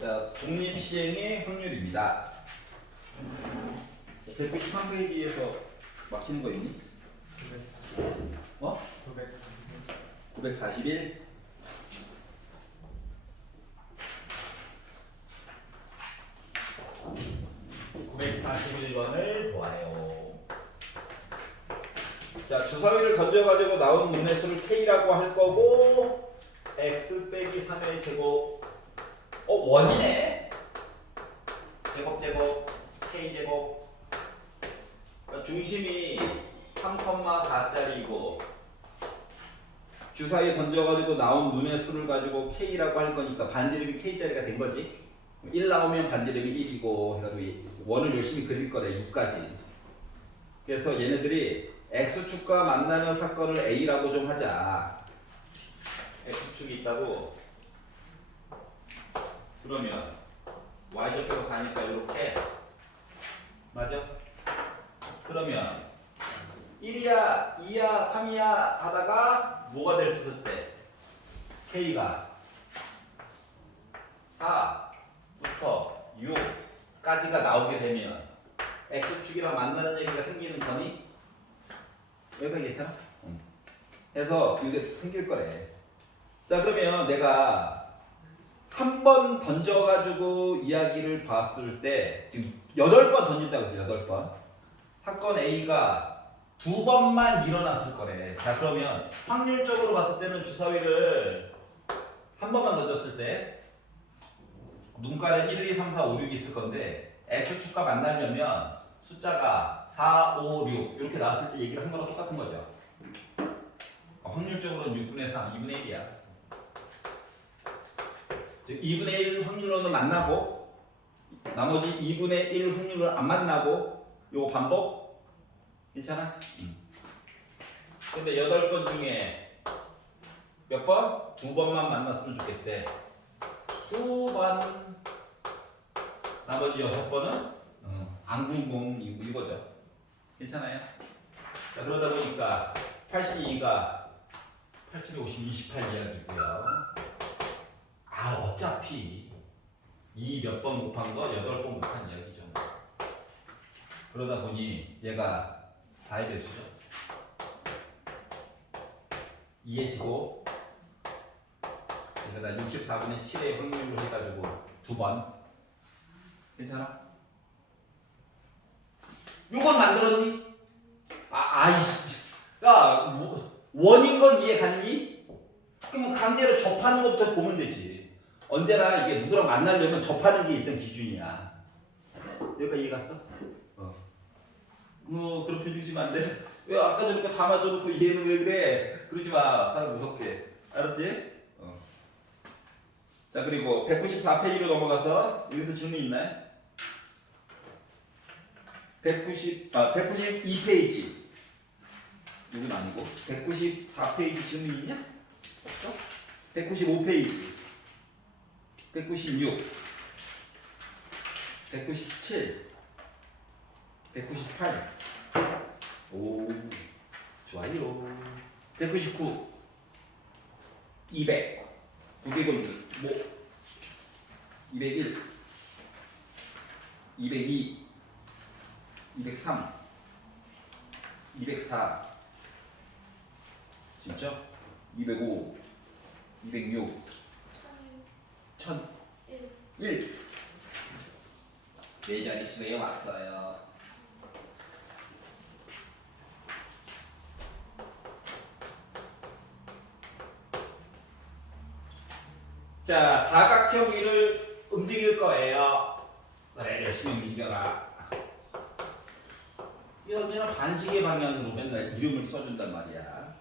자, 독립시행의 확률입니다. 193페이지에서 막히는 거 있니? 941. 941번을 보아요. 자, 주사위를 던져가지고 나온 눈의 수를 K라고 할 거고 X 빼기 3의 제곱 원이네. 제곱 K제곱. 그러니까 중심이 3,4짜리이고 주사위에 던져가지고 나온 눈의 수를 가지고 K라고 할 거니까 반지름이 K짜리가 된 거지. 1 나오면 반지름이 1이고 해가지고 원을 열심히 그릴 거래. 6까지. 그래서 얘네들이 X축과 만나는 사건을 A라고 좀 하자. X축이 있다고. 그러면 Y좌표가 가니까 이렇게. 맞아? 그러면 1이야, 2야, 3이야 하다가 뭐가 됐을 때 K가 4부터 6까지가 나오게 되면 X축이랑 만나는 얘기가 생기는 거니? 여기까지 괜찮아? 해서 이게 생길 거래. 자, 그러면 내가 한 번 던져가지고 이야기를 봤을 때 지금 8번 던진다고 했어요. 8번. 사건 A가 2번만 일어났을 거래. 자, 그러면 확률적으로 봤을 때는 주사위를 한 번만 던졌을 때 눈가에 1, 2, 3, 4, 5, 6이 있을 건데 X축과 만나려면 숫자가 4, 5, 6 이렇게 나왔을 때 얘기를 한 거랑 똑같은 거죠. 확률적으로는 6분의 3, 2분의 1이야. 2분의 1 확률로는 만나고 나머지 2분의 1 확률로 안 만나고 요거 반복? 괜찮아? 근데 8번 중에 몇 번? 2번만 만났으면 좋겠대. 수번. 나머지 6번은 안궁공 이거죠. 괜찮아요? 자, 그러다 보니까 82가 8, 7, 50, 28 이야기고요. 어차피 이 몇 번 곱한 거 8번 곱한 이야기죠. 그러다 보니 얘가 4의 배수죠. 2의 제곱 여기다 64분의 7의 확률로 해가지고 2번. 괜찮아? 요건 만들었니? 야, 원인 건 이해 갔니? 그럼 강제로 접하는 것부터 보면 되지. 언제나 이게 누구랑 만나려면 접하는 게 일단 기준이야. 여기까지 이해 갔어? 괴롭혀주시면 안 돼? 왜 아까 전에 다 맞춰놓고 얘는 왜 그래? 그러지 마. 사람 무섭게. 알았지? 자, 그리고 194페이지로 넘어가서 여기서 질문 있나요? 192페이지. 이건 아니고 194페이지 질문 있냐? 없어? 195페이지 196 197 198 오, 좋아요. 199 200 두개 건드 뭐 201 202 203 204 진짜? 205 206 1001 네 자릿수에 왔어요. 자, 사각형 위를 움직일 거예요. 그래, 열심히 움직여라. 이 언제나 반시계 방향으로 맨날 이름을 써준단 말이야.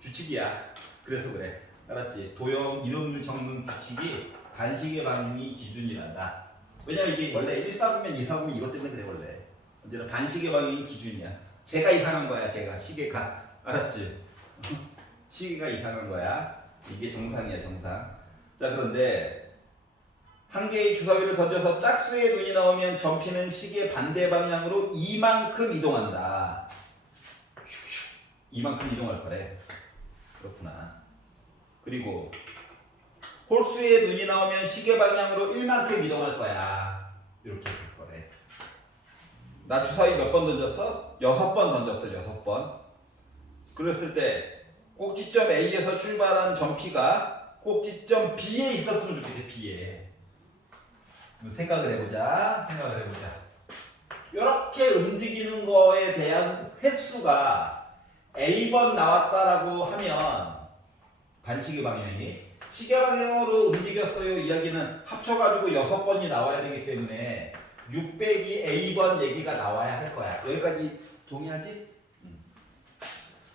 규칙이야. 그래서 그래. 알았지? 도형 이름 적는 규칙이 반시계 방향이 기준이란다. 왜냐면 이게 원래 1, 4분면 2, 4분면 이것 때문에 그래 원래. 언제나 반시계 방향이 기준이야. 제가 이상한 거야. 제가 시계가. 알았지? 시계가 이상한 거야. 이게 정상이야 정상. 자, 그런데 한 개의 주사위를 던져서 짝수의 눈이 나오면 점피는 시계 반대 방향으로 이만큼 이동한다. 이만큼 이동할 거래. 그렇구나. 그리고 홀수의 눈이 나오면 시계 방향으로 1만큼 이동할 거야. 이렇게 될 거래. 나 주사위 몇 번 던졌어? 6번 던졌어. 6번. 그랬을 때 꼭지점 A에서 출발한 점 P가 꼭지점 B에 있었으면 좋겠지. B에. 생각을 해보자. 이렇게 움직이는 거에 대한 횟수가 A번 나왔다라고 하면 반시계 방향이 시계 방향으로 움직였어요. 이야기는 합쳐가지고 6번이 나와야 되기 때문에 6 빼기 A번 얘기가 나와야 할 거야. 여기까지 동의하지?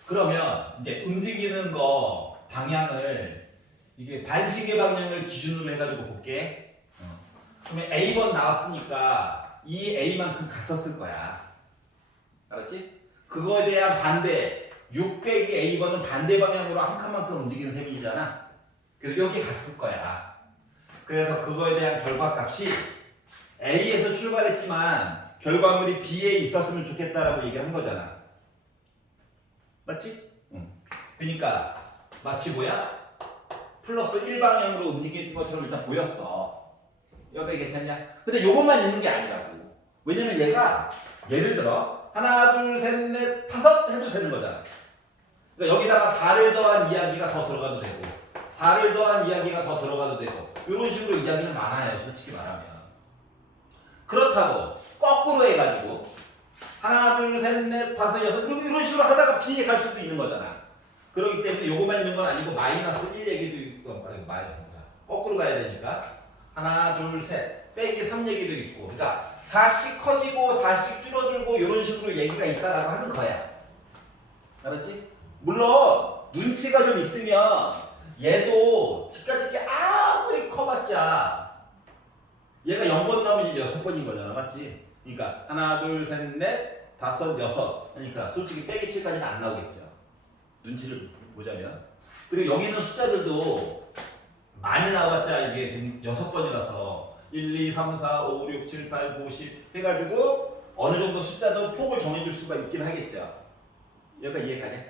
그러면 이제 움직이는 거 방향을 이게 반시계 방향을 기준으로 해가지고 볼게. 그러면 A번 나왔으니까 이 A만큼 갔었을 거야. 알았지? 그거에 대한 반대 6 빼기 A번은 반대 방향으로 한 칸만큼 움직이는 셈이잖아. 그래서 여기 갔을 거야. 그래서 그거에 대한 결과값이 A에서 출발했지만 결과물이 B에 있었으면 좋겠다라고 얘기를 한 거잖아. 맞지? 응. 그러니까 마치 뭐야? 플러스 1방향으로 움직이는 것처럼 일단 보였어. 여기 괜찮냐? 근데 요것만 있는 게 아니라고. 왜냐면 얘가 예를 들어 하나 둘 셋 넷 다섯 해도 되는 거잖아. 그러니까 여기다가 4를 더한 이야기가 더 들어가도 되고 4를 더한 이야기가 더 들어가도 되고 이런 식으로 이야기는 많아요. 솔직히 말하면. 그렇다고 거꾸로 해가지고 하나 둘 셋 넷 다섯 여섯 이런 식으로 하다가 B에 갈 수도 있는 거잖아. 그렇기 때문에 요거만 있는 건 아니고 마이너스 1 얘기도 있고 거꾸로 가야 되니까 하나 둘 셋 빼기 3 얘기도 있고 그러니까 4씩 커지고 4씩 줄어들고 이런 식으로 얘기가 있다라고 하는 거야. 알았지? 물론 눈치가 좀 있으면 얘도 집까짓게 아무리 커봤자 얘가 0번 나오면 이제 6번인 거잖아. 맞지? 그러니까 하나 둘 셋 넷 다섯 여섯 그러니까 솔직히 빼기 7까지는 안 나오겠죠. 눈치를 보자면. 그리고 여기 있는 숫자들도 많이 나와봤자 이게 지금 6번이라서 1, 2, 3, 4, 5, 6, 7, 8, 9, 10 해가지고 어느 정도 숫자도 폭을 정해줄 수가 있긴 하겠죠. 여기가 이해가냐?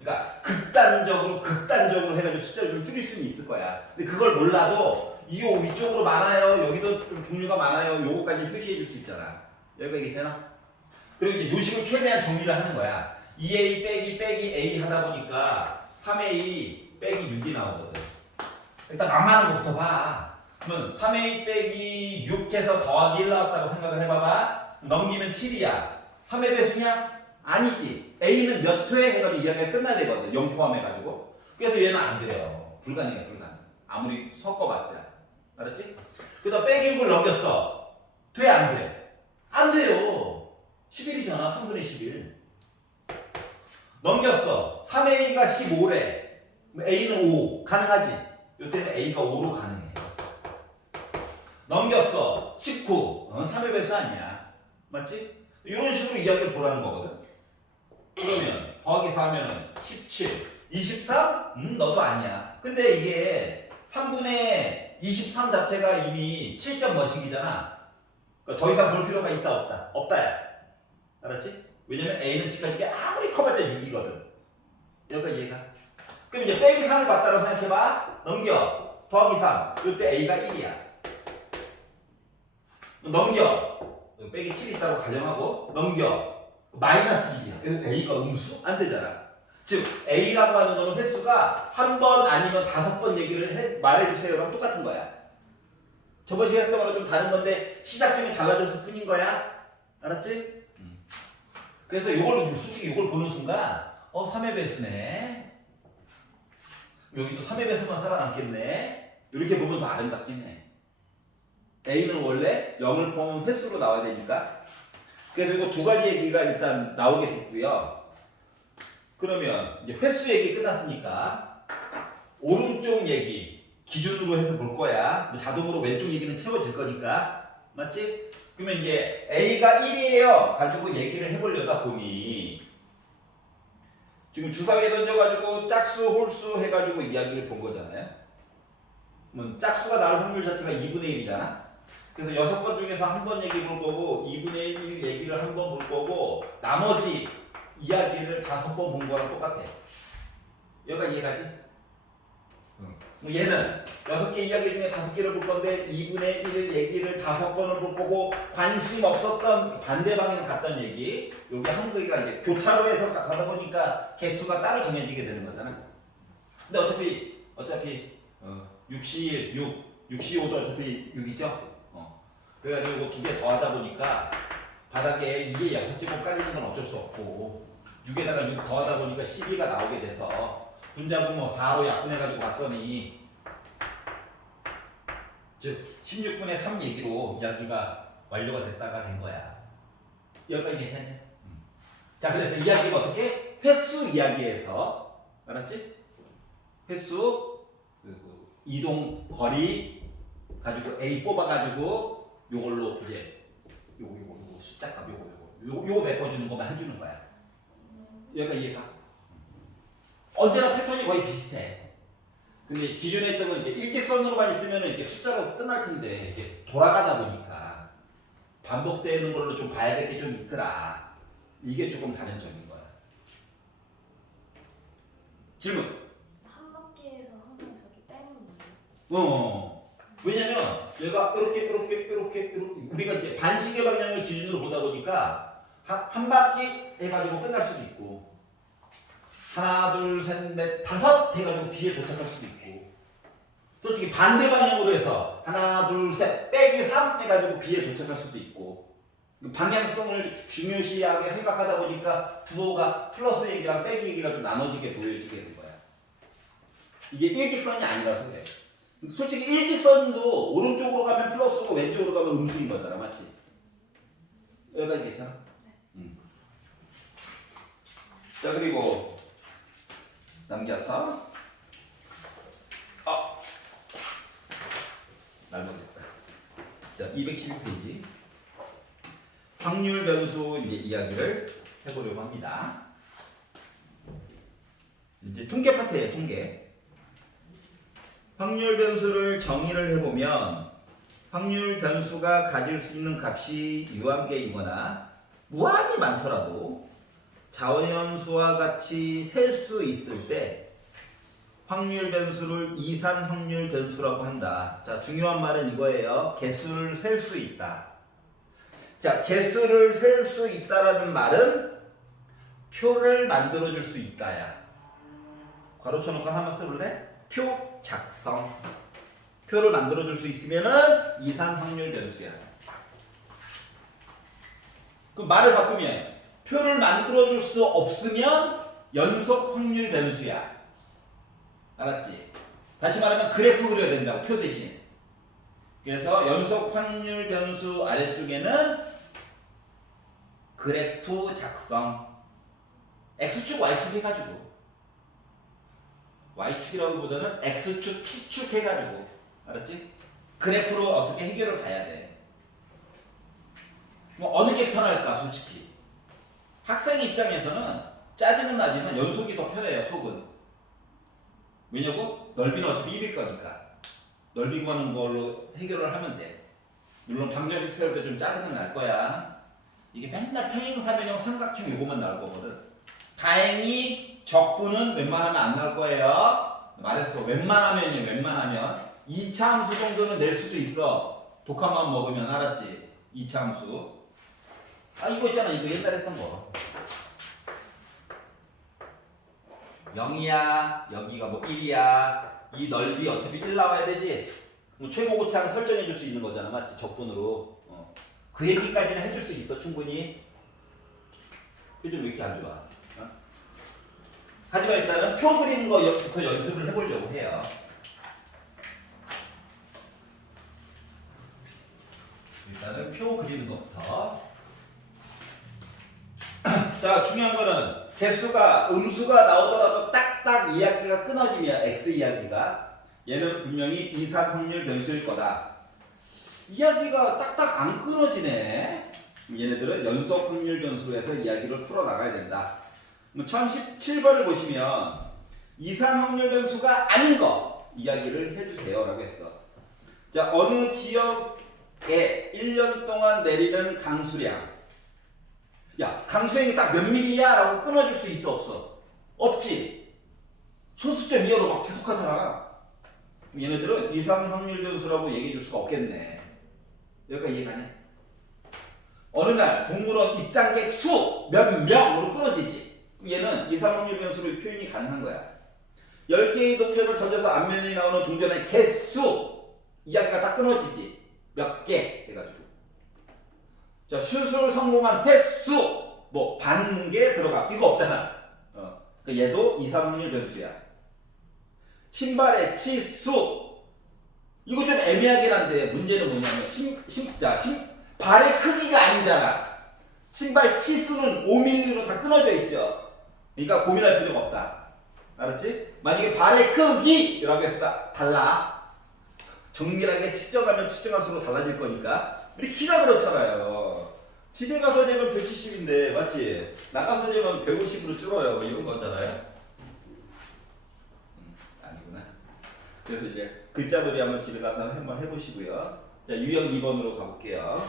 그러니까 극단적으로 해가지고 숫자를 좀 줄일 수는 있을 거야. 근데 그걸 몰라도 이 위쪽으로 많아요. 여기도 좀 종류가 많아요. 요거까지 표시해 줄 수 있잖아. 여기가 있잖아. 그리고 이제 요식을 최대한 정리를 하는 거야. 2A 빼기 A 하다 보니까 3A 빼기 6이 나오거든. 일단 만만한 것부터 봐. 그러면 3A 빼기 6 해서 더하기 1 나왔다고 생각을 해봐봐. 넘기면 7이야. 3의 배수냐? 아니지. A는 몇 회 해가지고 이야기가 끝나야 되거든. 0 포함해가지고. 그래서 얘는 안 돼요. 불가능해. 아무리 섞어봤자. 알았지? 그다음 빼기 6을 넘겼어. 돼? 안 돼? 안 돼요. 11이잖아. 3분의 11. 넘겼어. 3A가 15래. A는 5. 가능하지? 이때는 A가 5로 가능해. 넘겼어. 19. 3의 배수 아니야. 맞지? 이런 식으로 이야기를 보라는 거거든. 그러면 더하기 4하면은 17. 23? 너도 아니야. 근데 이게 3분의 23 자체가 이미 7점 머신기잖아. 그러니까 더 이상 볼 필요가 있다 없다? 없다야. 알았지? 왜냐면 A는 지금까지 아무리 커봤자 6이거든. 여기가 이해가? 그럼 이제 빼기 3을 봤다고 생각해봐. 넘겨. 더하기 3. 이때 A가 1이야. 넘겨. 빼기 7이 있다고 가정하고 넘겨. 마이너스 1이야. A가 음수? 안 되잖아. 즉 A라고 하는 거는 횟수가 한 번 아니면 5번 얘기를 말해주세요랑 똑같은 거야. 저번 시간에 했던 거랑 좀 다른 건데 시작점이 달라졌을 뿐인 거야. 알았지? 그래서 이걸 솔직히 이걸 보는 순간 3의 배수네. 여기도 3의 배수만 살아남겠네. 이렇게 보면 더 아름답긴 해. A는 원래 0을 포함한 횟수로 나와야 되니까. 그래서 이거 두 가지 얘기가 일단 나오게 됐고요. 그러면 이제 횟수 얘기 끝났으니까 오른쪽 얘기 기준으로 해서 볼 거야. 자동으로 왼쪽 얘기는 채워질 거니까. 맞지? 그러면 이제 A가 1이에요 가지고 얘기를 해보려다 보니 지금 주사위에 던져가지고 짝수, 홀수 해가지고 이야기를 본 거잖아요. 그러면 짝수가 나올 확률 자체가 2분의 1이잖아. 그래서 6번 중에서 한 번 얘기 볼 거고 2분의 1 얘기를 한 번 볼 거고 나머지 이야기를 5번 본 거랑 똑같아. 여기가 이해가지? 얘는 6개 이야기 중에 5개를 볼 건데 2분의 1 얘기를 5번을 볼 거고 관심 없었던 반대 방향 갔던 얘기 여기 한국이가 이제 교차로 해서 가다 보니까 개수가 따로 정해지게 되는 거잖아. 근데 어차피 6시 5도 어차피 6이죠. 그래가지고 2개 더하다 보니까 바닥에 이게 6제곱 깔리는 건 어쩔 수 없고 6에다가 6 더하다 보니까 12가 나오게 돼서 분자분 뭐 4로 약분해가지고 갔더니 즉 16분의 3 얘기로 이야기가 완료가 됐다가 된 거야. 여기까지 괜찮냐? 자, 그래서 이야기가 어떻게? 횟수 이야기에서 알았지? 횟수 이동 거리 가지고 A 뽑아가지고 요걸로 이제 요거 숫자값 요거 메꿔주는 것만 해주는 거야. 여기가 이해가? 언제나 패턴이 거의 비슷해. 근데 기존에 했던 건 이렇게 일직선으로만 있으면 이렇게 숫자가 끝날 텐데 이렇게 돌아가다 보니까 반복되는 걸로 좀 봐야 될 게 좀 있더라. 이게 조금 다른 점인 거야. 질문. 한 바퀴에서 항상 저기 빼는 거예요? 왜냐면 얘가 이렇게 우리가 이제 반시계 방향을 기준으로 보다 보니까 한 바퀴 해가지고 끝날 수도 있고 하나 둘 셋 넷 다섯 해가지고 B에 도착할 수도 있고 솔직히 반대 방향으로 해서 하나 둘 셋 빼기 3 해가지고 B에 도착할 수도 있고 방향성을 중요시하게 생각하다 보니까 부호가 플러스 얘기랑 빼기 얘기가 좀 나눠지게 보여지게 된 거야. 이게 일직선이 아니라서 그래. 솔직히 일직선도 오른쪽으로 가면 플러스고 왼쪽으로 가면 음수인 거잖아, 맞지? 여기까지 괜찮아? 네. 자, 그리고 남겨서 날먹겠다. 자, 211페이지 확률 변수 이제 이야기를 해보려고 합니다. 이제 통계 파트예요, 통계. 확률 변수를 정의를 해보면 확률 변수가 가질 수 있는 값이 유한계이거나 무한히 많더라도 자연수와 같이 셀 수 있을 때 확률 변수를 이산 확률 변수라고 한다. 자, 중요한 말은 이거예요. 개수를 셀 수 있다. 자, 개수를 셀 수 있다라는 말은 표를 만들어줄 수 있다야. 괄호 쳐놓고 하나만 써볼래? 표 작성. 표를 만들어줄 수 있으면은 이산 확률 변수야. 그럼 말을 바꾸면 표를 만들어줄 수 없으면 연속 확률 변수야. 알았지? 다시 말하면 그래프 그려야 된다고, 표 대신. 그래서 연속 확률 변수 아래쪽에는 그래프 작성. X축, Y축 해가지고. Y축이라기보다는 X축, P축 해가지고. 알았지? 그래프로 어떻게 해결을 봐야 돼. 뭐 어느 게 편할까, 솔직히. 학생 입장에서는 짜증은 나지만 연속이 더 편해요, 속은. 왜냐고? 넓이는 어차피 1일 거니까. 넓이 구하는 걸로 해결을 하면 돼. 물론 방정식 세울 때 좀 짜증은 날 거야. 이게 맨날 평행사변형 삼각형 요거만 나올 거거든. 다행히 적분은 웬만하면 안 나올 거예요. 말했어. 웬만하면이에요. 웬만하면. 2차 함수 정도는 낼 수도 있어. 독한만 먹으면. 알았지? 2차 함수. 이거 있잖아. 이거 옛날에 했던 거. 0이야. 여기가 뭐 1이야. 이 넓이 어차피 1 나와야 되지. 뭐 최고고창 설정해 줄 수 있는 거잖아. 맞지? 적분으로. 그 얘기까지는 해줄 수 있어. 충분히. 표정 왜 이렇게 안 좋아? 하지만 일단은 표 그리는 거부터 연습을 해보려고 해요. 일단은 표 그리는 것부터. 자, 중요한 거는 개수가 음수가 나오더라도 딱딱 이야기가 끊어지면 x 이야기가 얘는 분명히 이산 확률 변수일 거다. 이야기가 딱딱 안 끊어지네. 얘네들은 연속 확률 변수에서 이야기를 풀어나가야 된다. 1017번을 보시면 이산 확률 변수가 아닌 거 이야기를 해주세요 라고 했어. 자, 어느 지역에 1년 동안 내리는 강수량. 야, 강수량이 딱 몇 밀리야? 라고 끊어줄 수 있어 없어? 없지. 소수점 이하로 막 계속 하잖아. 얘네들은 2, 3 확률 변수라고 얘기해 줄 수가 없겠네. 여기까지 이해가냐? 어느 날 동물원 입장객 수 몇 명으로 끊어지지. 그럼 얘는 2, 3 확률 변수로 표현이 가능한 거야. 10개의 동전을 던져서 앞면에 나오는 동전의 개수 이야기가 다 끊어지지. 몇 개 해가지고. 자, 슛을 성공한 횟수 뭐 반 개 들어가 이거 없잖아. 얘도 2, 3 확률 변수야. 신발의 치수 이거 좀 애매하긴 한데 문제는 뭐냐면 발의 크기가 아니잖아. 신발 치수는 5mm로 다 끊어져 있죠. 그러니까 고민할 필요가 없다. 알았지? 만약에 발의 크기라고 했다 달라. 정밀하게 측정하면 측정할수록 달라질 거니까. 우리 키가 그렇잖아요. 집에 가서 재면 170인데 맞지? 나가서 재면 150으로 줄어요. 뭐 이런 거잖아요. 아니구나. 그래서 이제 글자놀이 한번 집에 가서 한번 해보시고요. 자, 유형 2번으로 가볼게요.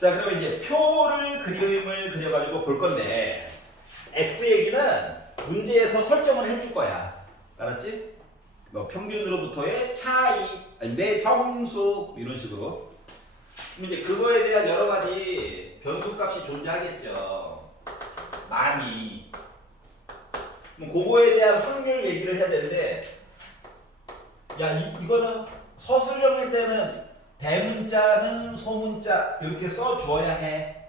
자, 그러면 이제 표를 그림을 그려가지고 볼 건데 x 얘기는 문제에서 설정을 해줄 거야. 알았지? 뭐 평균으로부터의 차이, 아니 내 점수 이런 식으로. 그럼 이제 그거에 대한 여러 가지 변수값이 존재하겠죠. 많이. 그럼 그거에 대한 확률 얘기를 해야 되는데, 야 이거는 서술형일 때는 대문자는 소문자 이렇게 써 주어야 해.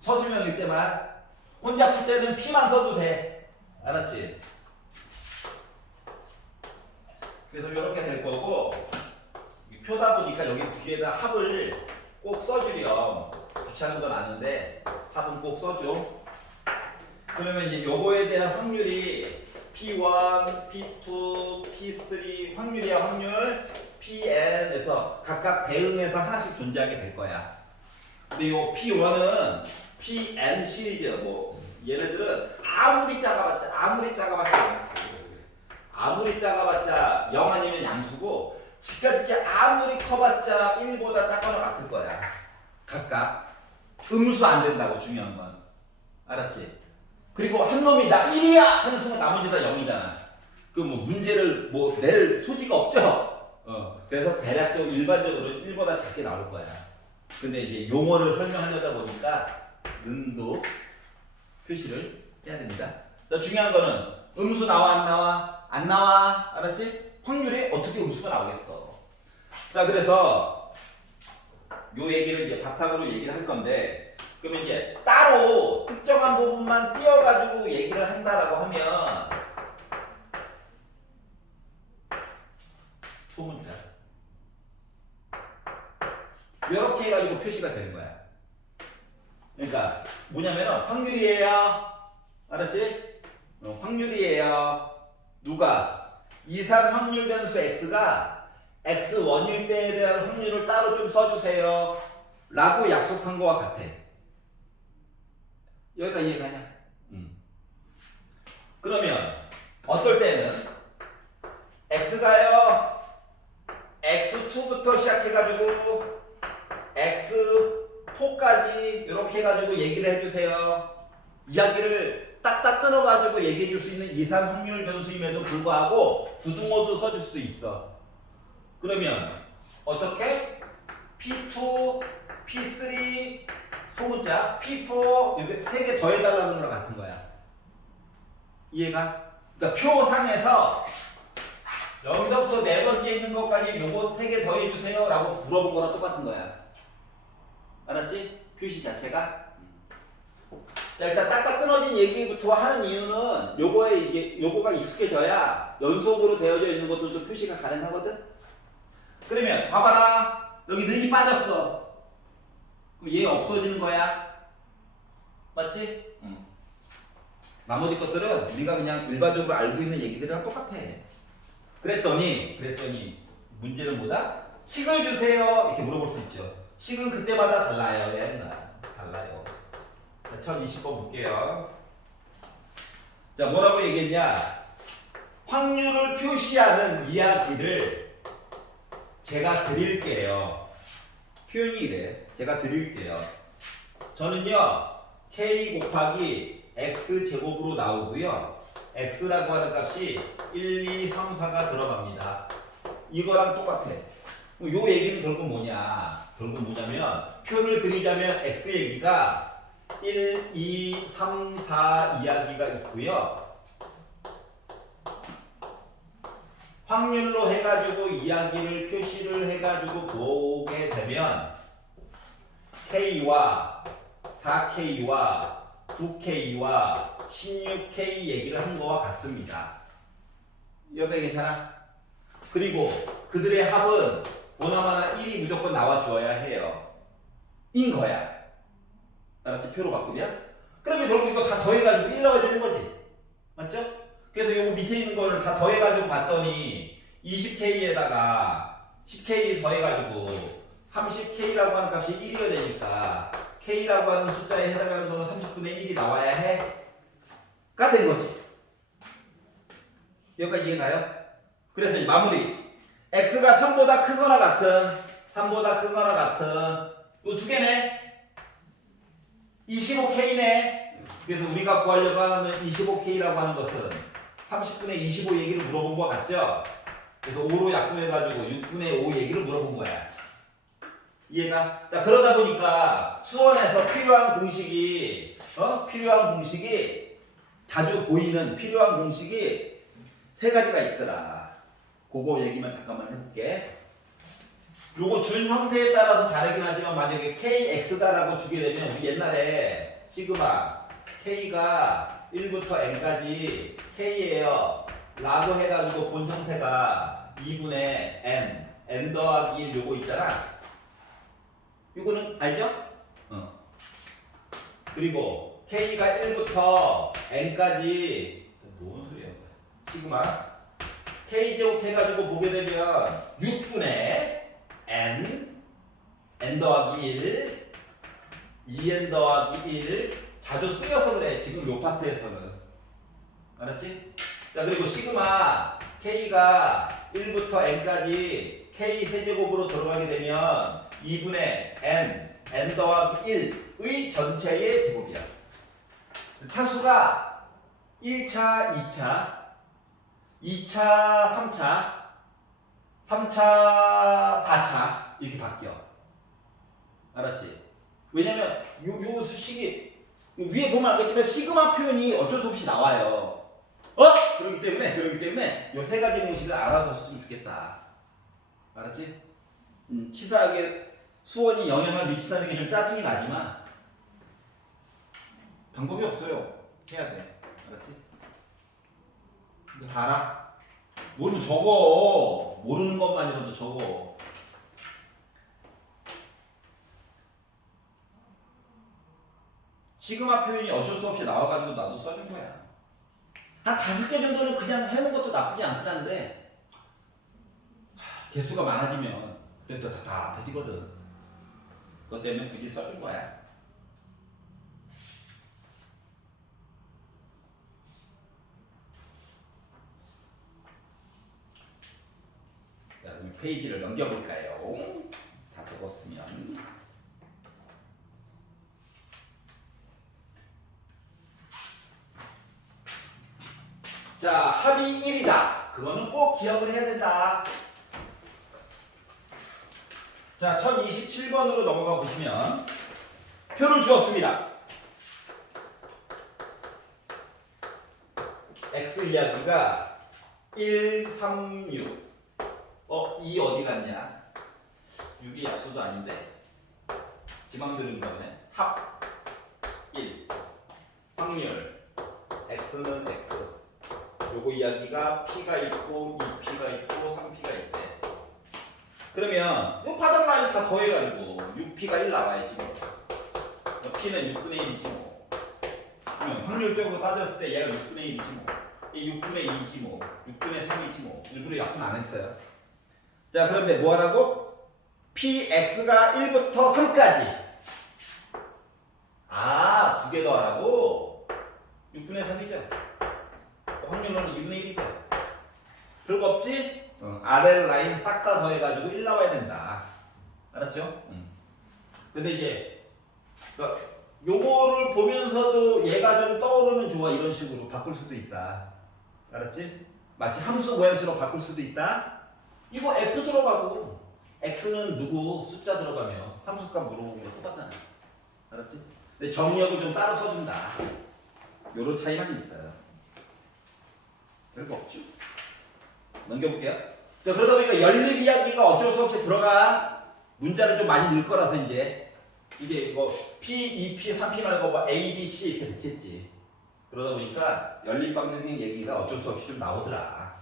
서술형일 때만. 혼자 풀 때는 P만 써도 돼. 알았지? 그래서 이렇게 될 거고, 표다 보니까 여기 뒤에다 합을 꼭 써주렴. 귀찮은 건 아는데 합은 꼭 써줘. 그러면 이제 요거에 대한 확률이 P1, P2, P3 확률이야 확률. Pn에서 각각 대응해서 하나씩 존재하게 될 거야. 근데 요 P1은 Pn 시리즈 뭐 얘네들은 아무리 작아봤자 0 아니면 양수고 집까지 아무리 커봤자 1보다 작거나 같을 거야. 각각 음수 안 된다고. 중요한 건 알았지? 그리고 한 놈이 나 1이야 하는 순간 나머지 다 0이잖아. 그 뭐 문제를 뭐 낼 소지가 없죠. 그래서 대략적으로 일반적으로 1보다 작게 나올 거야. 근데 이제 용어를 설명하려다 보니까 는도 표시를 해야 됩니다. 중요한 거는 음수 나와 안 나와? 안 나와. 알았지? 확률에 어떻게 음수가 나오겠어. 자, 그래서 요 얘기를 이제 바탕으로 얘기를 할 건데, 그러면 이제 따로 특정한 부분만 띄어가지고 얘기를 한다라고 하면 소문자 이렇게 해가지고 표시가 되는 거야. 그러니까 뭐냐면은 확률이에요. 알았지? 확률이에요. 누가? 2, 3 확률 변수 x가 x1일 때에 대한 확률을 따로 좀 써주세요 라고 약속한 거와 같아. 여기까지 이해가냐? 그러면 어떨 때는 x가요 x2부터 시작해가지고 x4까지 이렇게 해가지고 얘기를 해주세요. 이야기를 딱딱 끊어가지고 얘기해 줄 수 있는 2, 3 확률 변수임에도 불구하고 부등호도 써줄 수 있어. 그러면 어떻게? P2, P3 소문자, P4 이렇게 3개 더해달라는 거랑 같은 거야. 이해가? 그러니까 표상에서 여기서부터 네 번째 있는 것까지 요거 3개 더해주세요 라고 물어본 거랑 똑같은 거야. 알았지? 표시 자체가. 자, 일단 딱딱 끊어진 얘기부터 하는 이유는 요거가 익숙해져야 연속으로 되어져 있는 것도 표시가 가능하거든? 그러면 봐봐라. 여기 는이 빠졌어. 그럼 얘 없어지는 거야. 맞지? 나머지 것들은 우리가 그냥 일반적으로 알고 있는 얘기들이랑 똑같아. 그랬더니 문제는 뭐다? 식을 주세요 이렇게 물어볼 수 있죠. 식은 그때마다 달라요. 옛날 달라요. 자, 1020번 볼게요. 자, 뭐라고 얘기했냐? 확률을 표시하는 이야기를 제가 드릴게요. 표현이 이래. 제가 드릴게요. 저는요 k 곱하기 x 제곱으로 나오고요. x라고 하는 값이 1, 2, 3, 4가 들어갑니다. 이거랑 똑같아. 그럼 요 얘기는 결국 뭐냐? 결국 뭐냐면 표를 그리자면 x 얘기가 1, 2, 3, 4 이야기가 있고요. 확률로 해가지고 이야기를 표시를 해가지고 보게 되면 K와 4K와 9K와 16K 얘기를 한 거와 같습니다. 여기까지 괜찮아? 그리고 그들의 합은 보나마나 1이 무조건 나와 주어야 해요. 인 거야. 알았지? 표로 바꾸면? 그러면 결국 이거 다 더해가지고 1 나와야 되는 거지. 맞죠? 그래서 요거 밑에 있는 거를 다 더해가지고 봤더니 20K에다가 10K 더해가지고 30K라고 하는 값이 1이어야 되니까 K라고 하는 숫자에 해당하는 거는 30분의 1이 나와야 해. 가 된 거지. 여기까지 이해가요? 그래서 이 마무리. X가 3보다 크거나 같은 3보다 크거나 같은 요 두 개네. 25K네. 그래서 우리가 구하려고 하는 25K라고 하는 것은 30분의 25 얘기를 물어본 거 같죠? 그래서 5로 약분해가지고 6분의 5 얘기를 물어본 거야. 이해가? 자, 그러다 보니까 수원에서 필요한 공식이 자주 보이는 필요한 공식이 세 가지가 있더라. 그거 얘기만 잠깐만 해볼게. 요거 준 형태에 따라서 다르긴 하지만 만약에 KX다라고 주게 되면 우리 옛날에 시그마 K가 1부터 N까지 K예요 라고 해가지고 본 형태가 2분의 N 더하기 1 요거 있잖아. 요거는 알죠? 그리고 K가 1부터 N까지 뭔 소리야 시그마 K제곱 해가지고 보게 되면 6분의 N 더하기 1 2N 더하기 1 자주 쓰여서 그래 지금 요 파트에서는. 알았지? 자, 그리고 시그마 K가 1부터 N까지 K 세제곱으로 들어가게 되면 2분의 N 더하기 1의 전체의 제곱이야. 차수가 1차, 2차, 2차, 3차, 3차, 4차 이렇게 바뀌어. 알았지? 왜냐면 요 수식이 위에 보면 알겠지만 시그마 표현이 어쩔 수 없이 나와요. 그렇기 때문에 요 세 가지 공식을 알아뒀으면 좋겠다. 알았지? 치사하게 수원이 영향을 미친다는 게 좀 짜증이 나지만 방법이 없어요. 해야 돼. 알았지? 이거 다 알아? 모르면 적어. 모르는 것만이라도 적어. 시그마 표현이 어쩔 수 없이 나와가지고 나도 써준 거야. 한 5개 정도는 그냥 해는 것도 나쁘지 않긴 한데 개수가 많아지면 그때부터 다 답답해지거든. 그것 때문에 굳이 써준 거야. 자, 이 페이지를 넘겨볼까요? 다 적었으면. 자, 합이 1이다. 그거는 꼭 기억을 해야 된다. 자, 1027번으로 넘어가 보시면 표를 주었습니다. X 이야기가 1, 3, 6. 이 어디 갔냐? 6이 약수도 아닌데. 지방 들은 거네. 합 1. 확률 X는 X. 요거 이야기가 P가 있고 2P가 있고 3P가 있대. 그러면 요 바닥 라인 다 더해가지고 6P가 1 나와야지 뭐. P는 6분의 1이지 뭐. 그러면 확률적으로 따졌을 때 얘가 6분의 1이지 뭐. 얘 6분의 2이지 뭐. 6분의 3이지 뭐. 일부러 약분 안 했어요. 자, 그런데 뭐 하라고? PX가 1부터 3까지. 두 개 더 하라고? 6분의 3이죠. 확률은 2분의 1이죠. 별거 없지? 아래 라인 싹 다 더해가지고 1 나와야 된다. 알았죠? 근데 이제 요거를 보면서도 얘가 좀 떠오르면 좋아. 이런 식으로 바꿀 수도 있다. 알았지? 마치 함수 모양처럼 바꿀 수도 있다. 이거 F 들어가고 X는 누구 숫자 들어가면 함수값 물어보는 거 똑같잖아. 알았지? 근데 정리하고 좀 따로 써준다. 요런 차이만 있어요. 별거 없죠? 넘겨볼게요. 자, 그러다 보니까 연립 이야기가 어쩔 수 없이 들어가 문자를 좀 많이 넣을 거라서 이제 이게 뭐 P, 2P, 3P 말고 뭐 A, B, C 이렇게 됐겠지. 그러다 보니까 연립방정식 얘기가 어쩔 수 없이 좀 나오더라.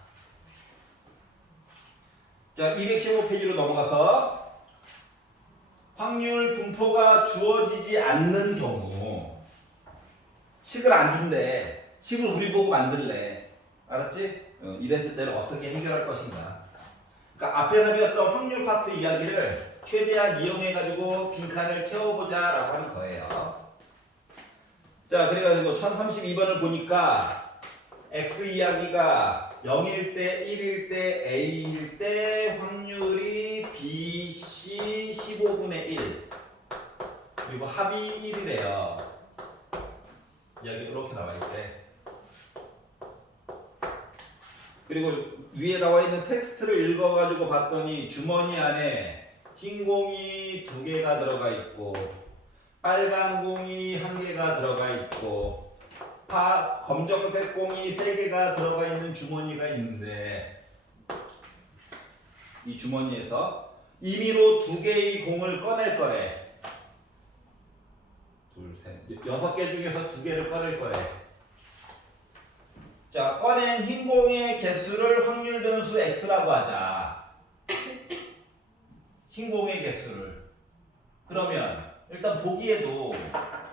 자, 215페이지로 넘어가서 확률 분포가 주어지지 않는 경우 식을 안 준대. 식을 우리 보고 만들래. 알았지? 이랬을 때는 어떻게 해결할 것인가. 그러니까 앞에서 배웠던 확률 파트 이야기를 최대한 이용해가지고 빈칸을 채워보자라고 하는 거예요. 자, 그래가지고 1032번을 보니까 X 이야기가 0일 때, 1일 때, A일 때 확률이 B, C 15분의 1 그리고 합이 1이래요. 이야기 이렇게 나와 있대. 그리고 위에 나와 있는 텍스트를 읽어가지고 봤더니 주머니 안에 흰 공이 2개가 들어가 있고 빨간 공이 1개가 들어가 있고 검정색 공이 3개가 들어가 있는 주머니가 있는데 이 주머니에서 임의로 2개의 공을 꺼낼 거래. 6개 중에서 2개를 꺼낼 거래. 자, 꺼낸 흰 공의 개수를 확률 변수 x라고 하자. 흰 공의 개수를. 그러면 일단 보기에도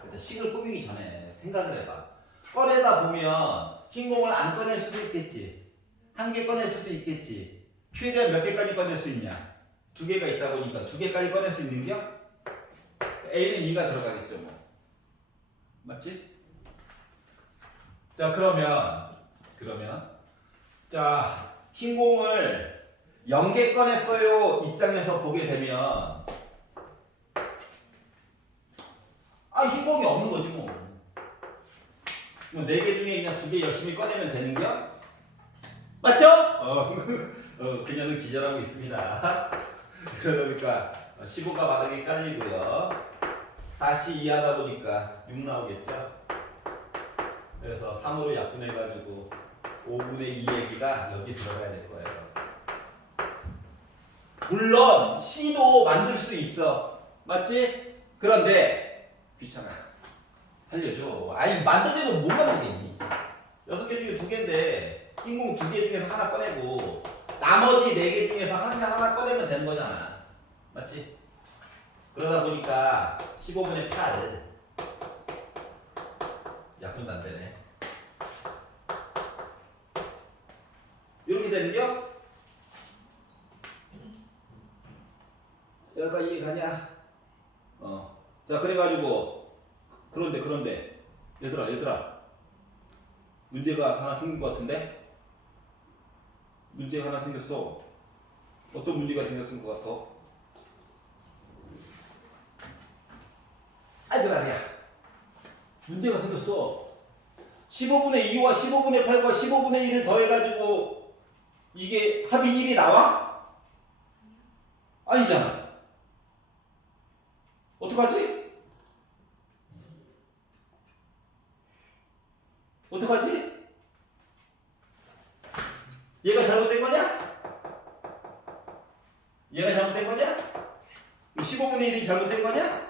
일단 식을 꾸미기 전에 생각을 해봐. 꺼내다 보면 흰 공을 안 꺼낼 수도 있겠지. 1개 꺼낼 수도 있겠지. 최대한 몇 개까지 꺼낼 수 있냐? 2개가 있다 보니까 2개까지 꺼낼 수 있는 겨? A는 2가 들어가겠죠, 뭐. 맞지? 자, 그러면 자, 흰 공을 0개 꺼냈어요 입장에서 보게 되면 흰 공이 없는 거지 뭐. 4개 중에 그냥 2개 열심히 꺼내면 되는겨? 맞죠? 그녀는 기절하고 있습니다. 그러다 보니까 15가 바닥에 깔리고요. 4C 이하다 보니까 6 나오겠죠? 그래서 3으로 약분해가지고 5분의 2 얘기가 여기 들어가야 될 거예요. 물론 C도 만들 수 있어. 맞지? 그런데 귀찮아. 살려줘. 만들려면 못 만들겠니? 6개 중에 2개인데 흰공 2개 중에서 하나 꺼내고 나머지 4개 중에서 하나 꺼내면 되는 거잖아. 맞지? 그러다 보니까 15분의 8 약분도 안 되네. 이렇게 되는겨? 여기까지 이해가냐? 자, 그래가지고 그런데 얘들아 문제가 하나 생긴 것 같은데? 문제가 하나 생겼어. 어떤 문제가 생겼을 것 같아? 아이고 말이야. 문제가 생겼어. 15분의 2와 15분의 8과 15분의 1을 더해가지고 이게 합이 1이 나와? 아니잖아. 어떡하지? 얘가 잘못된 거냐? 15분의 1이 잘못된 거냐?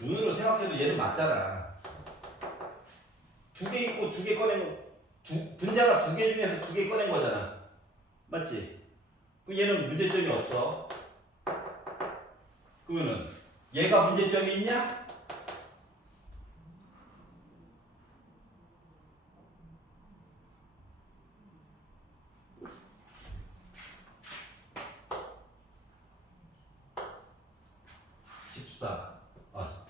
눈으로 생각해도 얘는 맞잖아. 2개 있고 2개 꺼내면 분자가 2개 중에서 2개 꺼낸 거잖아. 맞지? 그럼 얘는 문제점이 없어. 그러면은 얘가 문제점이 있냐?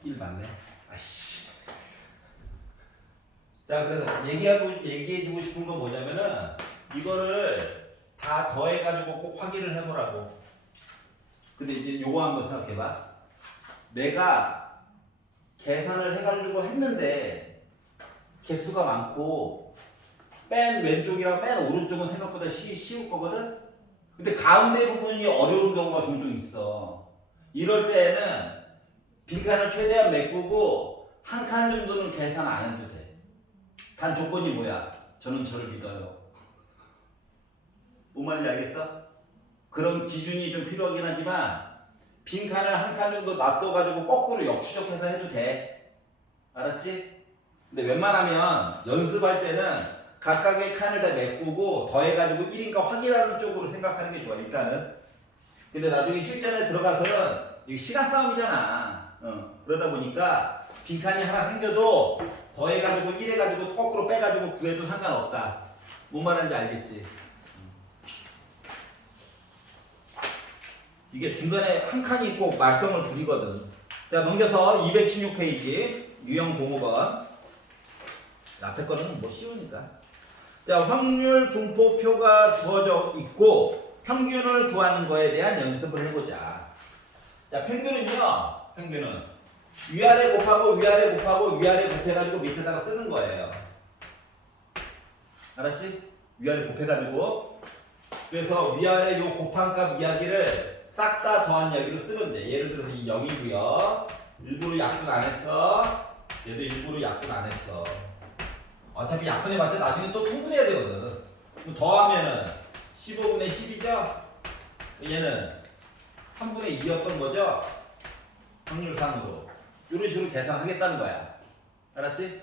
일 맞네. 아이씨. 자, 그래서 얘기해주고 싶은 건 뭐냐면은 이거를 다 더해가지고 꼭 확인을 해보라고. 근데 이제 요거 한번 생각해봐. 내가 계산을 해가려고 했는데 개수가 많고 맨 왼쪽이랑 맨 오른쪽은 생각보다 쉬울 거거든. 근데 가운데 부분이 어려운 경우가 종종 있어. 이럴 때에는 빈칸을 최대한 메꾸고 한 칸 정도는 계산 안 해도 돼. 단 조건이 뭐야? 저는 저를 믿어요. 뭔 말인지 알겠어? 그런 기준이 좀 필요하긴 하지만 빈칸을 한 칸 정도 놔둬가지고 거꾸로 역추적해서 해도 돼. 알았지? 근데 웬만하면 연습할 때는 각각의 칸을 다 메꾸고 더해가지고 1인가 확인하는 쪽으로 생각하는 게 좋아, 일단은. 근데 나중에 실전에 들어가서는 이게 시간 싸움이잖아. 그러다 보니까 빈칸이 하나 생겨도 더해가지고 1해가지고 거꾸로 빼가지고 구해도 상관없다. 뭔 말하는지 알겠지? 이게 중간에 한 칸이 있고 말썽을 부리거든. 자, 넘겨서 216페이지 유형 공모번. 앞에 거는 뭐 쉬우니까. 자, 확률 분포표가 주어져 있고 평균을 구하는 거에 대한 연습을 해보자. 자, 평균은요. 평균은 위아래 곱하고 위아래 곱하고 위아래 곱해가지고 밑에다가 쓰는 거예요. 알았지? 위아래 곱해가지고. 그래서 위아래 요 곱한 값 이야기를 싹 다 더한 이야기로 쓰면 돼. 예를 들어서 이 0이고요. 일부러 약분 안 했어. 얘도 일부러 약분 안 했어. 어차피 약분해봤자 나중에 또 통분해야 되거든. 그럼 더하면은 15분의 10이죠? 얘는 3분의 2였던 거죠? 확률상으로. 이런 식으로 계산하겠다는 거야. 알았지?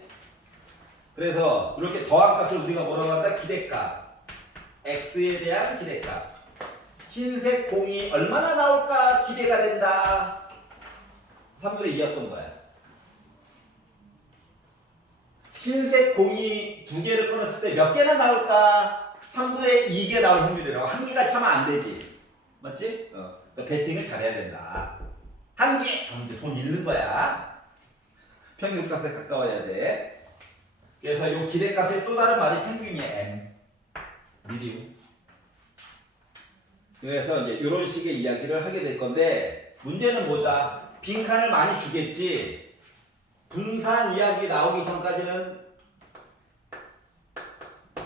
그래서 이렇게 더한 값을 우리가 뭐라고 한다? 기대값. x에 대한 기대값. 흰색 공이 얼마나 나올까 기대가 된다. 3분의 2였던 거야. 흰색 공이 두 개를 꺼냈을 때 몇 개나 나올까? 3분의 2개 나올 확률이라고. 한 개가 차면 안 되지. 맞지? 그러니까 배팅을 잘해야 된다. 한 개! 그럼 이제 돈 잃는 거야. 평균값에 가까워야 돼. 그래서 이 기대값의 또 다른 말이 평균이야. M. 미디움. 그래서 이제 이런 식의 이야기를 하게 될 건데 문제는 뭐다? 빈칸을 많이 주겠지. 분산 이야기 나오기 전까지는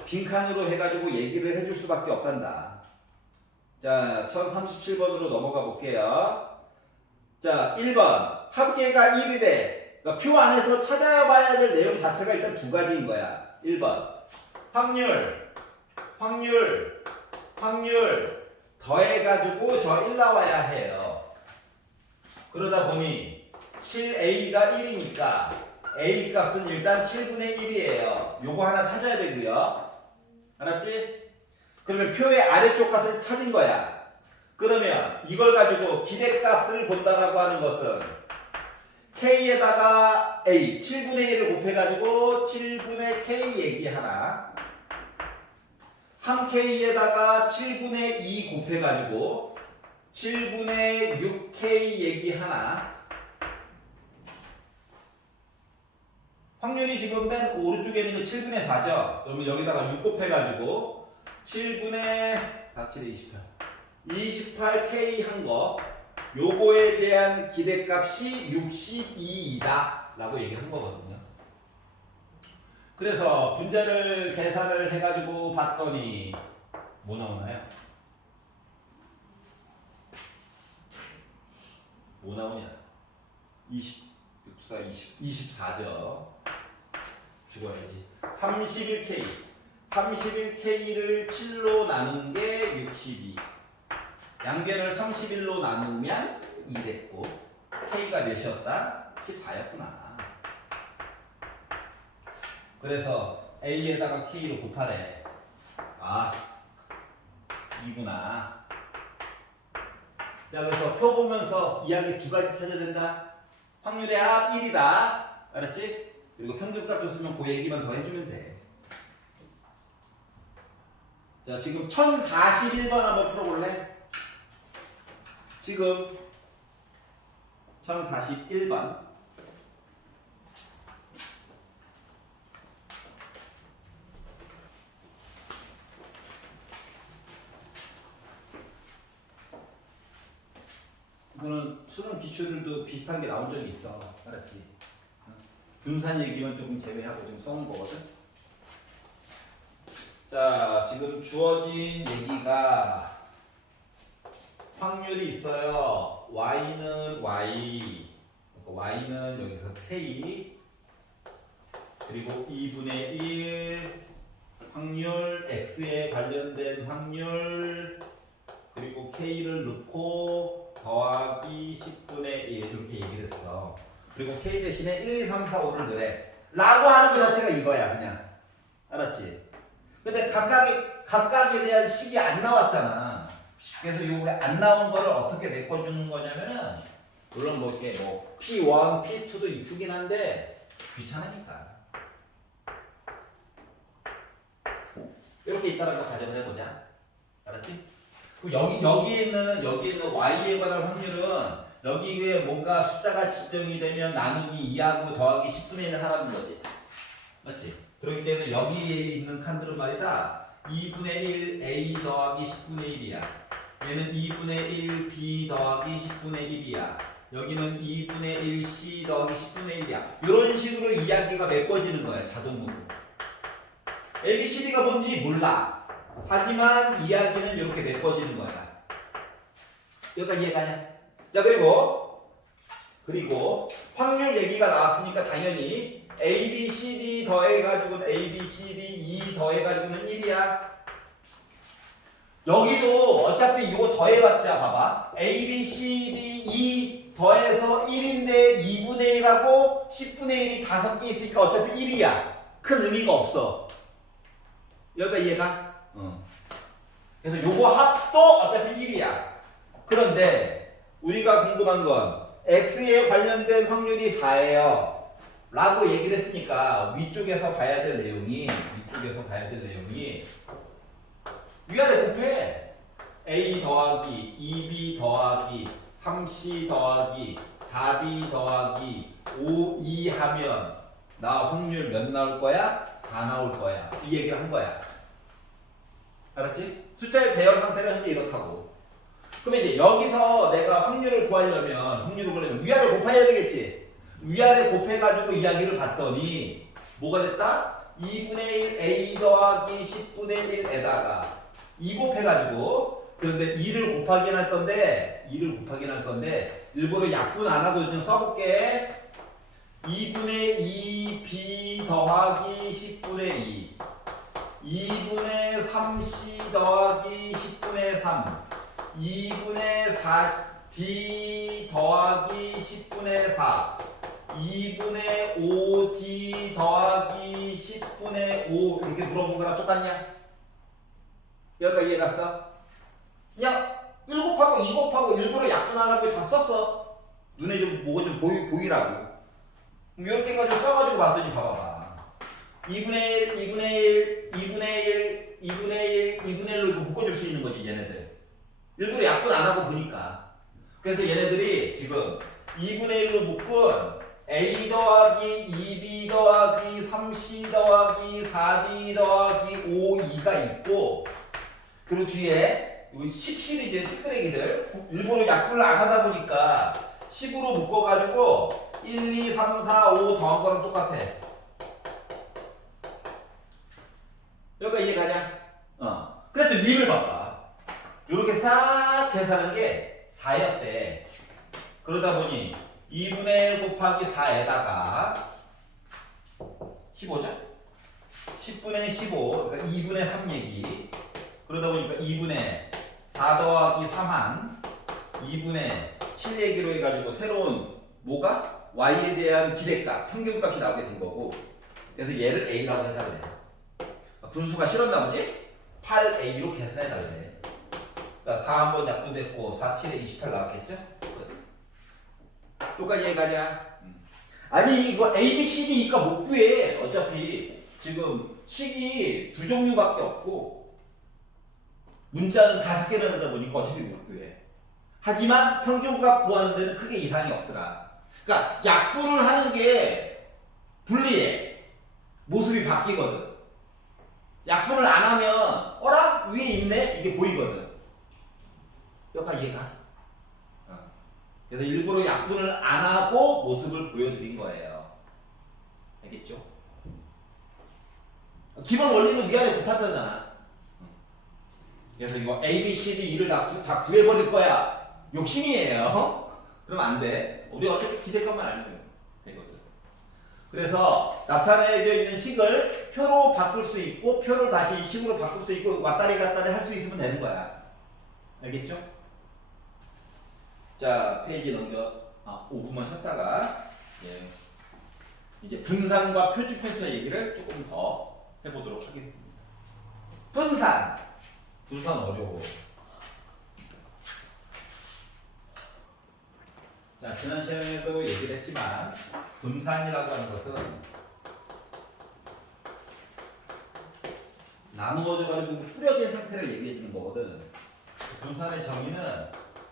빈칸으로 해가지고 얘기를 해줄 수밖에 없단다. 자, 1037번으로 넘어가 볼게요. 자, 1번. 합계가 1이래. 그러니까 표 안에서 찾아봐야 될 내용 자체가 일단 두 가지인 거야. 1번. 확률. 더해가지고 저 1 나와야 해요. 그러다 보니 7a가 1이니까 a 값은 일단 7분의 1이에요. 요거 하나 찾아야 되고요. 알았지? 그러면 표의 아래쪽 값을 찾은 거야. 그러면 이걸 가지고 기대값을 본다라고 하는 것은 k에다가 a 7분의 1을 곱해가지고 7분의 k 얘기 하나, 3k에다가 7분의 2 곱해가지고 7분의 6k 얘기 하나. 확률이 지금 맨 오른쪽에 있는 게 7분의 4죠. 그러면 여기다가 6 곱해가지고 7분의 4, 7에 28. 28k 한 거. 요거에 대한 기대값이 62이다 라고 얘기한 거거든요. 그래서 분자를 계산을 해가지고 봤더니 뭐 나오나요? 뭐 나오냐? 24죠. 죽어야지. 31K. 31K를 7로 나눈 게 62. 양변을 31로 나누면 2 됐고 K가 몇이었다? 14였구나. 그래서 A에다가 K로 곱하래. 아, 2구나. 자, 그래서 표 보면서 이야기 두 가지 찾아야 된다. 확률의 합 1이다. 알았지? 그리고 평균값 줬으면 그 얘기만 더 해주면 돼. 자, 지금 1041번 한번 풀어볼래? 지금 1041번. 이거는 수능 기출들도 비슷한 게 나온 적이 있어. 알았지? 분산 얘기만 조금 제외하고 좀 써놓은 거거든. 자, 지금 주어진 얘기가 확률이 있어요. y는 y, y는 여기서 k, 그리고 2분의 1 확률, x에 관련된 확률, 그리고 k를 넣고 더하기 10분의 1 이렇게 얘기를 했어. 그리고 k 대신에 1, 2, 3, 4, 5를 넣으래 라고 하는 것 자체가 이거야 그냥. 알았지? 근데 각각에 대한 식이 안 나왔잖아. 그래서 요게 안 나온 거를 어떻게 메꿔주는 거냐면은, 물론 뭐 이렇게 뭐 P1, P2도 이쁘긴 한데 귀찮으니까 이렇게 있다라고 가정을 해보자. 알았지? 그럼 여기 있는 y에 관한 확률은 여기에 뭔가 숫자가 지정이 되면 나누기 2하고 더하기 10분의 1을 하라는 거지. 맞지? 그렇기 때문에 여기에 있는 칸들은 말이다. 2분의 1 a 더하기 10분의 1이야. 얘는 2분의 1 b 더하기 10분의 1이야. 여기는 2분의 1 c 더하기 10분의 1이야. 이런 식으로 이야기가 메꿔지는 거야. 자동으로. a, b, c, d가 뭔지 몰라. 하지만 이야기는 이렇게 메꿔지는 거야. 여기까지 이해가냐? 자, 그리고 확률 얘기가 나왔으니까 당연히 A, B, C, D 더해가지고는 A, B, C, D, E 더해가지고는 1이야. 여기도 어차피 이거 더해봤자 봐봐. A, B, C, D, E 더해서 1인데 2분의 1하고 10분의 1이 5개 있으니까 어차피 1이야. 큰 의미가 없어. 여기가 이해가? 그래서 요거 합도 어차피 1이야. 그런데 우리가 궁금한 건 X에 관련된 확률이 4예요. 라고 얘기를 했으니까 위쪽에서 봐야 될 내용이 위아래 곱해. A 더하기 2B 더하기 3C 더하기 4D 더하기 5E 하면 나 확률 몇 나올 거야? 4 나올 거야. 이 얘기를 한 거야. 알았지? 숫자의 배열 상태가 현재 이렇다고. 그러면 이제 여기서 내가 확률을 구하려면 위아래 곱해야 되겠지? 위아래 곱해가지고 이야기를 봤더니 뭐가 됐다? 2분의 1 a 더하기 10분의 1에다가 2 곱해가지고, 그런데 2를 곱하긴 할 건데 일부러 약분 안 하고 좀 써볼게. 2분의 2b 더하기 10분의 2 2분의 3c 더하기 10분의 3 2분의 4d 더하기 10분의 4 2분의 5d 더하기 10분의 5 이렇게 물어본 거랑 똑같냐? 여기까지 이해 갔어? 그냥 1 곱하고 2 곱하고 일부러 약분 안 하고 다 썼어. 눈에 좀 뭐가 좀 보이라고. 그럼 이렇게 해가지고 써가지고 봤더니 봐봐봐. 2분의 1, 2분의 1, 2분의 1, 2분의 1, 2분의 1로 이거 묶어줄 수 있는 거지, 얘네들. 일부러 약분 안 하고 보니까. 그래서 얘네들이 지금 2분의 1로 묶은 A 더하기 2B 더하기 3C 더하기 4D 더하기 5E가 있고, 그리고 뒤에 이 10 시리즈 찌끄레기들 일부러 약분을 안 하다 보니까 10으로 묶어가지고 1, 2, 3, 4, 5 더한 거랑 똑같아. 여기까지 이해가냐? 그래서 위를 봐봐. 이렇게 싹 계산한 게 4였대. 그러다 보니 2분의 1 곱하기 4에다가 15죠? 10분의 15, 그러니까 2분의 3 얘기. 그러다 보니까 2분의 4 더하기 3한 2분의 7 얘기로 해가지고 새로운 뭐가? y에 대한 기대값, 평균값이 나오게 된 거고. 그래서 얘를 a라고 해달라 그래. 분수가 싫었나 보지? 8a로 계산해달라 그래. 그러니까 4 한번 약분됐고 4, 7에 28 나왔겠죠? 여기까지 이해가냐? 아니 이거 A, B, C, D, E가 못 구해. 어차피 지금 식이 2종류밖에 없고 문자는 5개나 되다 보니까 어차피 못 구해. 하지만 평균값 구하는 데는 크게 이상이 없더라. 그러니까 약분을 하는 게 불리해. 모습이 바뀌거든. 약분을 안 하면 어라? 위에 있네? 이게 보이거든. 여기까지 이해가? 그래서 일부러 약분을 안 하고 모습을 보여드린 거예요. 알겠죠? 기본 원리는 위아래 곱하다잖아. 그래서 이거 A, B, C, D, E를 다 구해버릴 거야. 욕심이에요. 그럼 안 돼. 우리 어차피 기대값만 알면 되거든. 그래서 나타내져 있는 식을 표로 바꿀 수 있고 표를 다시 이 식으로 바꿀 수 있고 왔다리 갔다리 할 수 있으면 되는 거야. 알겠죠? 자, 페이지 넘겨 5분만 쉬었다가 예. 이제 분산과 표준 편차 얘기를 조금 더 해보도록 하겠습니다. 분산 어려워. 자, 지난 시간에도 얘기를 했지만 분산이라고 하는 것은 나누어져 가지고 뿌려진 상태를 얘기해 주는 거거든. 분산의 정의는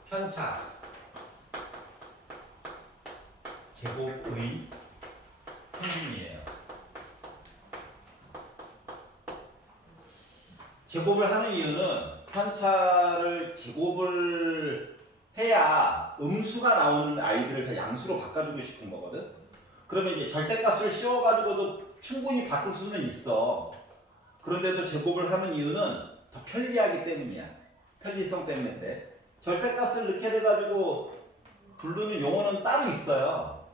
편차 제곱의 평균이에요. 제곱을 하는 이유는 편차를 제곱을 해야 음수가 나오는 아이들을 다 양수로 바꿔주고 싶은 거거든. 그러면 이제 절대값을 씌워가지고도 충분히 바꿀 수는 있어. 그런데도 제곱을 하는 이유는 더 편리하기 때문이야. 편리성 때문에 그래. 절대값을 넣게 돼가지고 부르는 용어는 따로 있어요.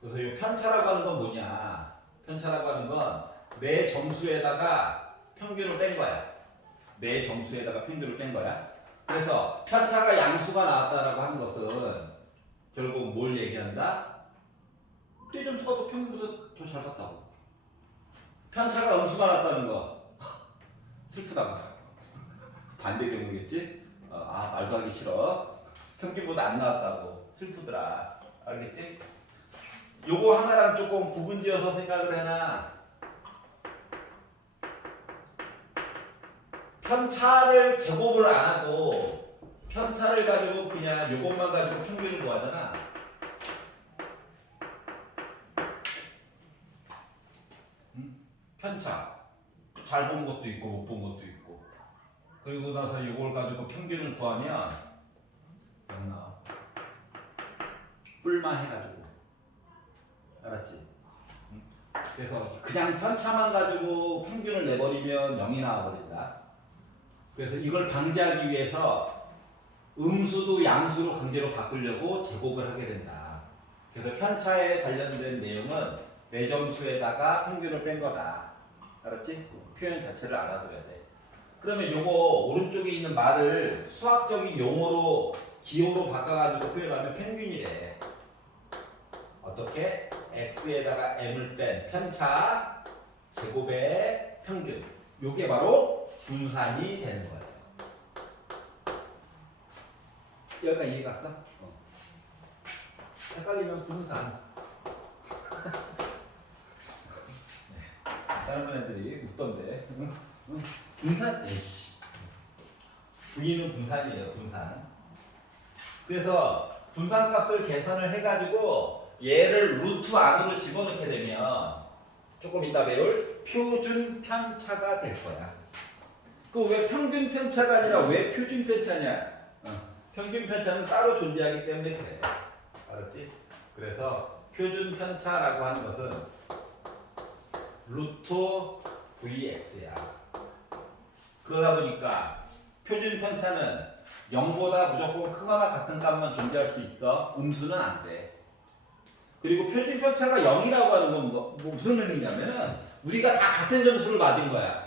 그래서 이 편차라고 하는 건 뭐냐? 편차라고 하는 건 내 점수에다가 평균을 뺀 거야. 내 점수에다가 평균을 뺀 거야. 그래서 편차가 양수가 나왔다라고 하는 것은 결국 뭘 얘기한다? 내 점수가 더 평균보다 더 잘 봤다고. 편차가 음수가 나왔다는 거 슬프다고. 반대 경우겠지? 말도 하기 싫어. 평균보다 안 나왔다고. 슬프더라. 알겠지? 요거 하나랑 조금 구분지어서 생각을 해놔. 편차를 제곱을 안 하고 편차를 가지고 그냥 요것만 가지고 평균을 구하잖아. 편차 잘 본 것도 있고 못 본 것도 있고. 그리고 나서 요걸 가지고 평균을 구하면 안 나와. 뿔만 해가지고. 알았지? 그래서 그냥 편차만 가지고 평균을 내버리면 0이 나와버린다. 그래서 이걸 방지하기 위해서 음수도 양수로 강제로 바꾸려고 제곱을 하게 된다. 그래서 편차에 관련된 내용은 매점수에다가 평균을 뺀 거다. 알았지? 표현 자체를 알아둬야 돼. 그러면 요거 오른쪽에 있는 말을 수학적인 용어로 기호로 바꿔가지고 표현하면 평균이래. 어떻게? x에다가 m을 뺀 편차 제곱의 평균. 요게 바로 분산이 되는 거예요. 여기까지 이해 갔어? 헷갈리면 분산. 다른 애들이 웃던데. 분산? 에이씨. V는 분산이에요, 분산. 그래서 분산값을 계산을 해가지고 얘를 루트 안으로 집어넣게 되면 조금 이따 배울 표준 편차가 될 거야. 그 왜 평균 편차가 아니라 왜 표준 편차냐? 평균 편차는 따로 존재하기 때문에 그래. 알았지? 그래서 표준 편차라고 하는 것은 루트 Vx야. 그러다 보니까 표준 편차는 0보다 무조건 크거나 같은 값만 존재할 수 있어. 음수는 안 돼. 그리고 표준 편차가 0이라고 하는 건 무슨 의미냐면은 우리가 다 같은 점수를 맞은 거야.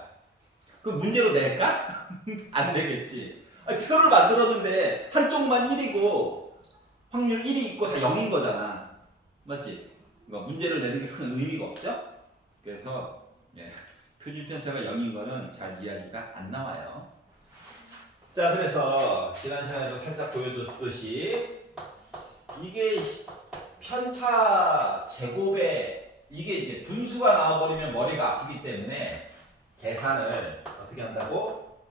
그 문제로 낼까? 안 되겠지. 표를 만들었는데 한쪽만 1이고 확률 1이 있고 다 0인 거잖아. 맞지? 그러니까 문제를 내는 게 큰 의미가 없죠? 그래서 표준 편차가 0인 거는 잘 이야기가 안 나와요. 자, 그래서 지난 시간에도 살짝 보여줬듯이 이게 편차 제곱에 이게 이제 분수가 나와버리면 머리가 아프기 때문에 계산을 어떻게 한다고?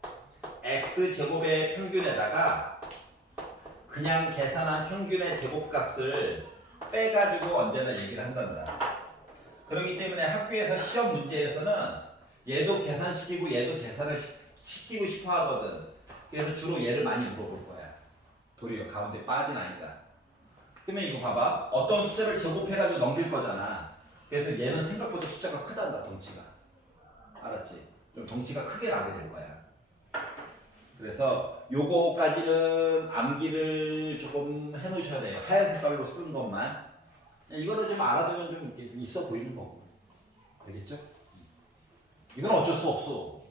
x 제곱의 평균에다가 그냥 계산한 평균의 제곱값을 빼가지고 언제나 얘기를 한단다. 그렇기 때문에 학교에서 시험 문제에서는 얘도 계산시키고 얘도 계산을 시키고 싶어 하거든. 그래서 주로 얘를 많이 물어볼 거야. 도리어 가운데 빠진 아이가. 그러면 이거 봐봐. 어떤 숫자를 제곱해가지고 넘길 거잖아. 그래서 얘는 생각보다 숫자가 크단다, 덩치가. 알았지? 좀 덩치가 크게 나게 될 거야. 그래서 요거까지는 암기를 조금 해놓으셔야 돼요. 하얀 색깔로 쓴 것만. 이거는 좀 알아두면 좀 이렇게 있어 보이는 거고. 알겠죠? 이건 어쩔 수 없어.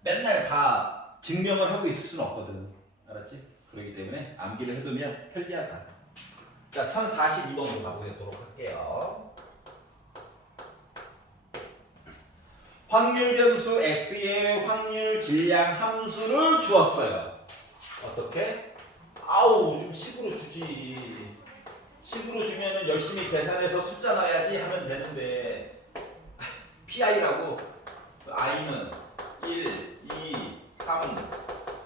맨날 다 증명을 하고 있을 수는 없거든. 알았지? 그렇기 때문에 암기를 해두면 편리하다. 자, 1042번으로 가보도록 할게요. 확률 변수 x의 확률 질량 함수를 주었어요. 어떻게? 아우, 좀 식으로 주지. 식으로 주면은 열심히 계산해서 숫자 넣어야지 하면 되는데 PI라고 I는 1, 2, 3,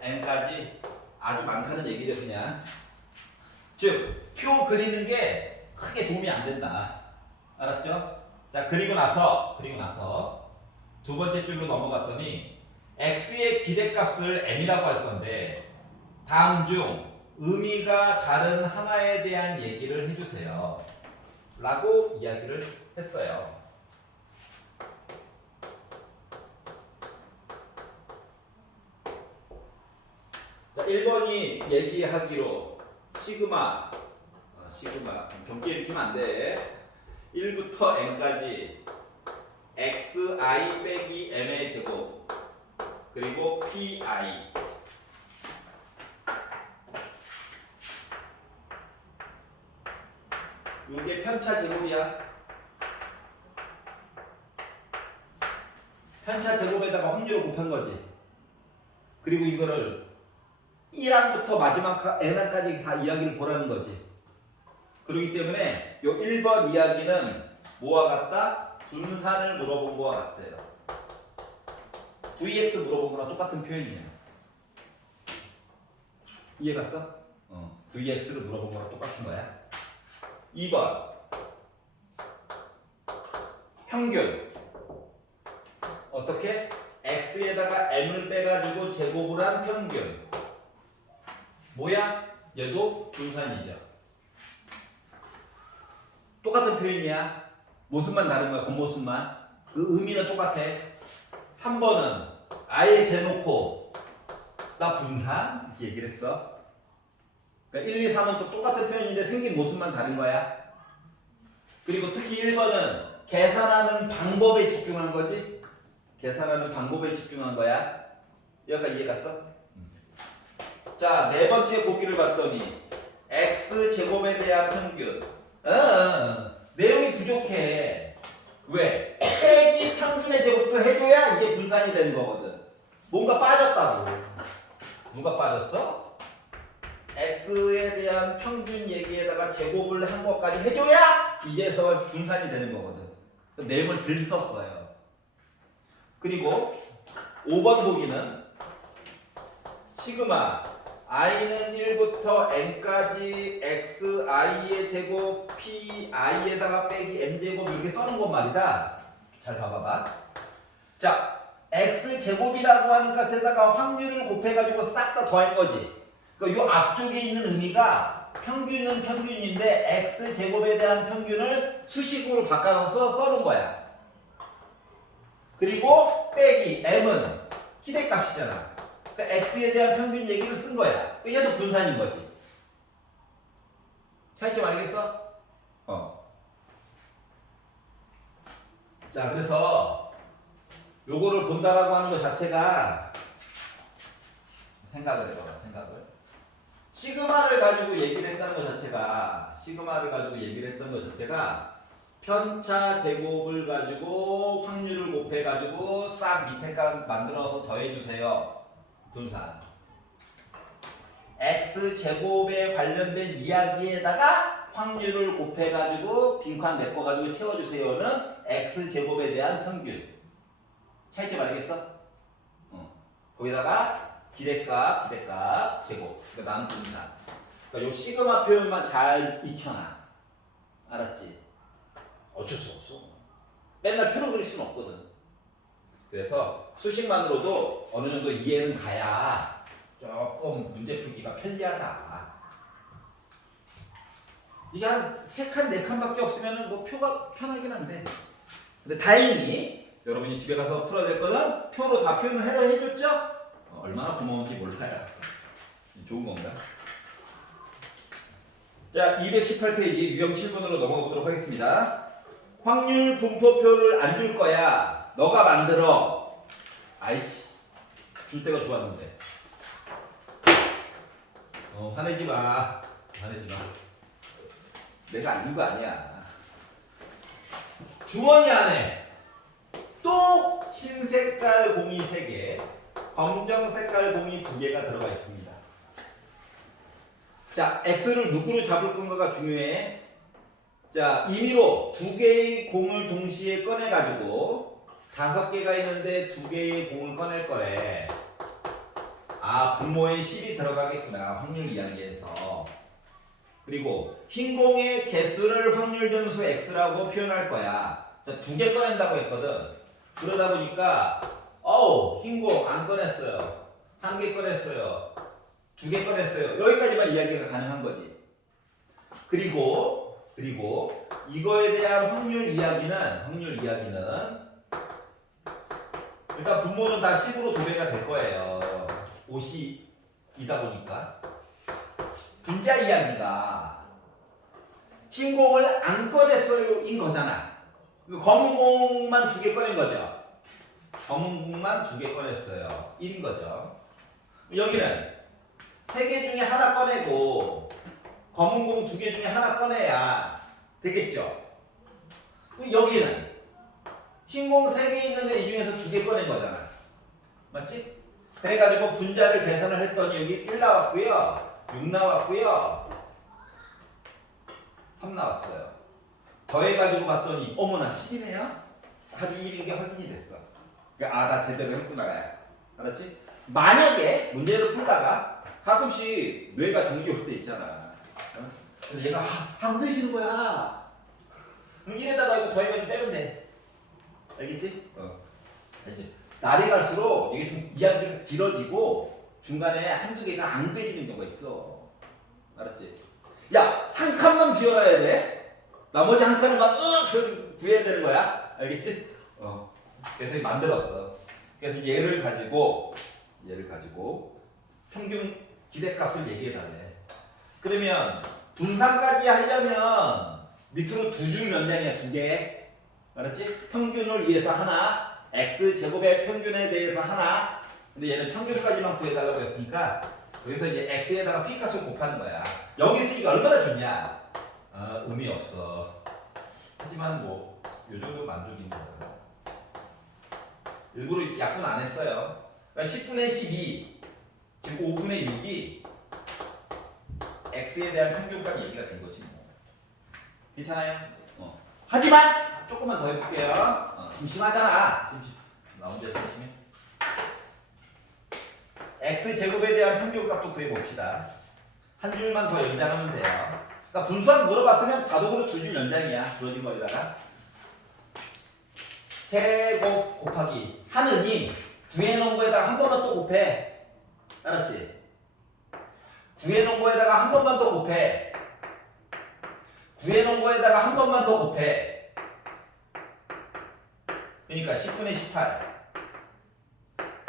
N까지 아주 많다는 얘기죠. 그냥 즉 표 그리는 게 크게 도움이 안 된다. 알았죠? 자, 그리고 나서 두 번째 줄로 넘어갔더니 x의 기대값을 m이라고 할 건데 다음 중 의미가 다른 하나에 대한 얘기를 해주세요 라고 이야기를 했어요. 자, 1번이 얘기하기로 시그마 좀 끼리키면 안 돼. 1부터 n까지 xi 빼기 m의 제곱 그리고 pi 이게 편차 제곱이야. 편차 제곱에다가 확률을 곱한 거지. 그리고 이거를 1항부터 마지막 n항까지 다 이야기를 보라는 거지. 그렇기 때문에 요 1번 이야기는 뭐와 같다? 분산을 물어본 거와 같아요. vx 물어본 거랑 똑같은 표현이에요. 이해 갔어? vx를 물어본 거랑 똑같은 거야. 2번 평균 어떻게? x에다가 m을 빼가지고 제곱을 한 평균 뭐야? 얘도 분산이죠. 똑같은 표현이야. 모습만 다른 거야. 겉모습만. 그 의미는 똑같아. 3번은 아예 대놓고 나 분산? 이렇게 얘기를 했어. 그러니까 1, 2, 3은 또 똑같은 표현인데 생긴 모습만 다른 거야. 그리고 특히 1번은 계산하는 방법에 집중한 거지. 계산하는 방법에 집중한 거야. 여기까지 이해 갔어? 자, 네 번째 보기를 봤더니 x제곱에 대한 평균. 내용이 부족해. 왜? 빼기 평균의 제곱도 해줘야 이제 분산이 되는 거거든. 뭔가 빠졌다고. 누가 빠졌어? x에 대한 평균 얘기에다가 제곱을 한 것까지 해줘야 이제서 분산이 되는 거거든. 내용을 들 썼어요. 그리고 5번 보기는 시그마 i는 1부터 n까지 xi의 제곱 pi에다가 빼기 m제곱 이렇게 써놓은 건 말이다. 잘 봐봐봐. 자, x제곱이라고 하는 값에다가 확률을 곱해가지고 싹 다 더한 거지. 그러니까 이 앞쪽에 있는 의미가 평균은 평균인데 x제곱에 대한 평균을 수식으로 바꿔서 써놓은 거야. 그리고 빼기 m은 기대값이잖아. 그러니까 x에 대한 평균 얘기를 쓴 거야. 그러니까 얘도 분산인 거지. 차이점 알겠어? 자, 그래서 요거를 본다라고 하는 것 자체가 생각을 해봐봐. 생각을. 시그마를 가지고 얘기를 했다는 것 자체가 편차 제곱을 가지고 확률을 곱해가지고 싹 밑에 값 만들어서 더해주세요. 분산. x제곱에 관련된 이야기에다가 확률을 곱해가지고 빈칸 메꿔가지고 채워주세요는 x제곱에 대한 평균. 차이점 알겠어? 거기다가 기대값 제곱. 그러니까 나는 분산. 그러니까 요 시그마 표현만 잘 익혀놔. 알았지? 어쩔 수 없어. 맨날 표로 그릴 수는 없거든. 그래서 수식만으로도 어느 정도 이해는 가야 조금 문제 풀기가 편리하다. 이게 한 3칸, 4칸밖에 없으면 뭐 표가 편하긴 한데. 근데 다행히 여러분이 집에 가서 풀어야 될 거는 표로 다 표현을 해줬죠? 얼마나 고마운지 몰라요. 좋은 건가? 자, 218페이지 유형 7번으로 넘어가 보도록 하겠습니다. 확률 분포표를 안 줄 거야. 너가 만들어. 아이씨, 줄 때가 좋았는데. 화내지 마. 화내지 마. 내가 안 준 거 아니야. 주머니 안에 또 흰 색깔 공이 3개, 검정 색깔 공이 2개가 들어가 있습니다. 자, X를 누구로 잡을 건가가 중요해. 자, 임의로 2개의 공을 동시에 꺼내가지고 5개가 있는데 2개의 공을 꺼낼 거래. 아, 분모에 10이 들어가겠구나. 확률 이야기에서. 그리고 흰 공의 개수를 확률 변수 X라고 표현할 거야. 2개 꺼낸다고 했거든. 그러다 보니까 흰 공 안 꺼냈어요. 1개 꺼냈어요. 2개 꺼냈어요. 여기까지만 이야기가 가능한 거지. 그리고 이거에 대한 확률 이야기는 일단 분모는 다 10으로 도배가 될 거예요. 50이다 보니까. 분자 이야기가 흰 공을 안 꺼냈어요 인 거잖아. 검은 공만 2개 꺼낸 거죠. 검은 공만 2개 꺼냈어요. 1인 거죠. 여기는 3개 중에 하나 꺼내고 검은 공 2개 중에 하나 꺼내야 되겠죠. 그럼 여기는 흰 공 3개 있는데 이 중에서 2개 꺼낸 거잖아. 맞지? 그래가지고 분자를 계산을 했더니 여기 1 나왔고요. 6 나왔고요. 3 나왔어요. 더해가지고 봤더니 어머나 10이네요? 아주 1인 게 확인이 됐어. 그러니까 나 제대로 했구나. 알았지? 만약에 문제를 풀다가 가끔씩 뇌가 정지 올 때 있잖아. 그래서 얘가 안 되시는 거야. 그럼 1에다가 이거 더해가지고 빼면 돼. 알겠지? 알지? 날이 갈수록 이게 좀 이야기가 길어지고 중간에 한두 개가 안 그려지는 경우가 있어. 알았지? 야, 한 칸만 비워놔야 돼. 나머지 한 칸은 막 구해야 되는 거야. 알겠지? 그래서 만들었어. 그래서 얘를 가지고 평균 기대값을 얘기해 달래. 그러면 분산까지 하려면 밑으로 2줄 연장이야. 2개. 알았지? 평균을 위해서 하나, x제곱의 평균에 대해서 하나. 근데 얘는 평균까지만 구해달라고 했으니까 여기서 이제 x에다가 p값을 곱하는 거야. 여기 쓰기가 얼마나 좋냐? 의미 없어. 하지만 뭐 요 정도 만족인 거야. 일부러 약분 안 했어요. 그러니까 10분의 12, 지금 5분의 6이 x에 대한 평균값 얘기가 된 거지 뭐. 괜찮아요? 하지만 조금만 더 해볼게요. 심심하잖아. 나 혼자 심심해. x제곱에 대한 평균값도 구해봅시다. 한 줄만 더 연장하면 돼요. 그러니까 분수한 물어봤으면 자동으로 2줄 연장이야. 주어진 거에다가 제곱 곱하기 하느니 구해놓은 거에다가 한 번만 또 곱해. 알았지? 구해놓은 거에다가 한 번만 더 곱해. 구해놓은 거에다가 한 번만 더 곱해. 그러니까 10분의 18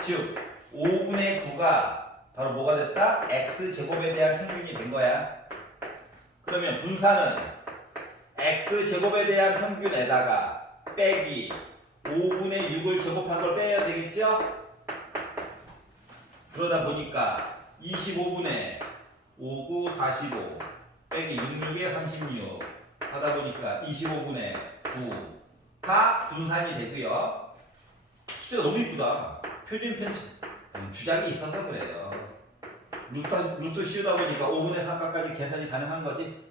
즉 5분의 9가 바로 뭐가 됐다? x제곱에 대한 평균이 된 거야. 그러면 분산은 x제곱에 대한 평균에다가 빼기 5분의 6을 제곱한 걸 빼야 되겠죠? 그러다 보니까 25분의 5, 9, 45 빼기 6, 6에 36 하다 보니까 25분의 9가 분산이 되고요. 숫자가 너무 이쁘다. 표준 편집 주작이 있어서 그래요. 루트 씌우다 보니까 5분의 3까지 계산이 가능한 거지.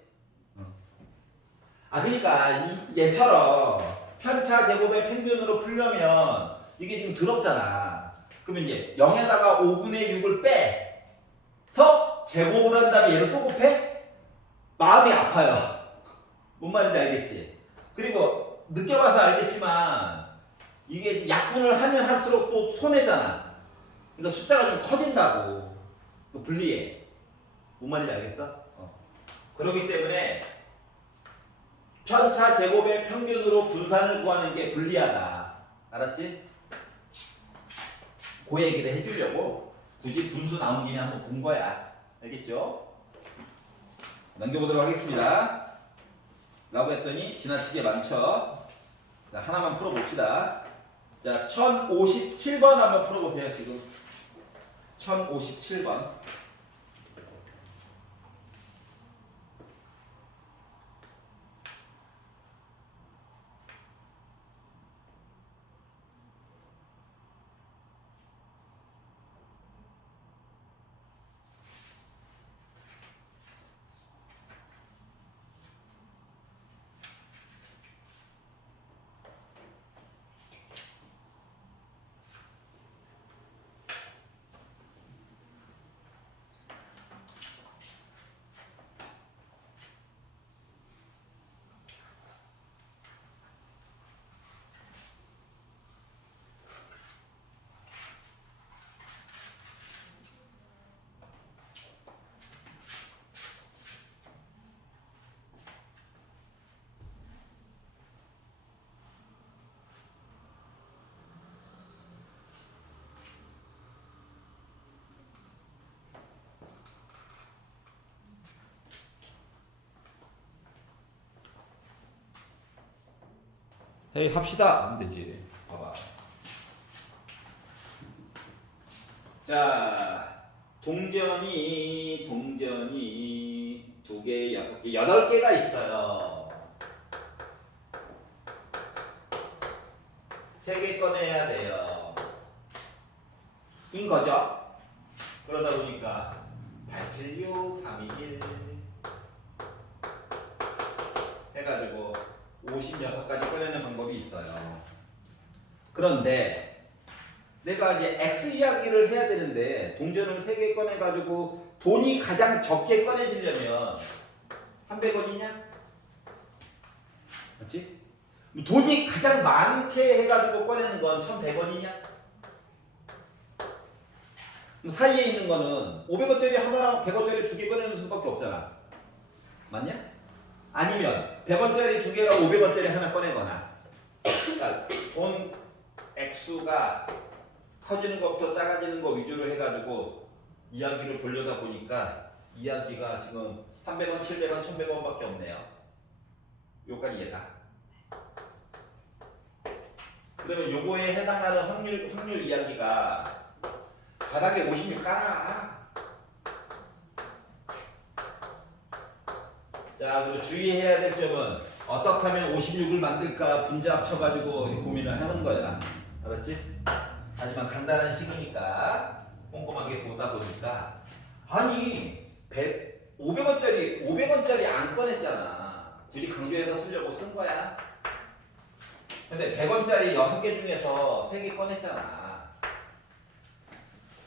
그러니까 얘처럼 편차 제곱의 평균으로 풀려면 이게 지금 더럽잖아. 그러면 이제 0에다가 5분의 6을 빼서 제곱을 한 다음에 얘를 또 곱해? 마음이 아파요. 뭔 말인지 알겠지? 그리고 느껴봐서 알겠지만 이게 약분을 하면 할수록 또 손해잖아. 그러니까 숫자가 좀 커진다고. 또 분리해. 뭔 말인지 알겠어? 그렇기 때문에 편차 제곱의 평균으로 분산을 구하는 게 불리하다. 알았지? 그 얘기를 해주려고 굳이 분수 나온 김에 한번 본 거야. 알겠죠? 넘겨보도록 하겠습니다. 라고 했더니 지나치게 많죠? 자, 하나만 풀어봅시다. 자, 1057번 한번 풀어보세요, 지금. 1057번. 에이, 합시다 하면 되지. 봐봐. 자, 동전이 2개, 6개, 8개가 있어요. 3개 꺼내야 돼요. 인 거죠? 그러다 보니까 876, 321 해가지고 56가지 꺼내는 방법이 있어요. 그런데 내가 이제 X 이야기를 해야 되는데 동전을 3개 꺼내가지고 돈이 가장 적게 꺼내지려면 300원이냐? 맞지? 돈이 가장 많게 해가지고 꺼내는 건 1100원이냐? 사이에 있는 거는 500원짜리 하나랑 100원짜리 2개 꺼내는 수밖에 없잖아. 맞냐? 아니면 100원짜리 2개랑 500원짜리 하나 꺼내거나. 그러니까 돈 액수가 커지는 것부터 작아지는 거 위주로 해가지고 이야기를 보려다 보니까 이야기가 지금 300원, 700원, 1100원밖에 없네요. 요까지 이해가? 그러면 요거에 해당하는 확률 이야기가 바닥에 56 깔아. 자, 그리고 주의해야 될 점은 어떻게 하면 56을 만들까 분자 합쳐가지고 고민을 하는 거야. 알았지? 하지만 간단한 식이니까 꼼꼼하게 보다 보니까 아니 500원짜리 안 꺼냈잖아. 굳이 강조해서 쓰려고 쓴 거야. 근데 100원짜리 6개 중에서 3개 꺼냈잖아.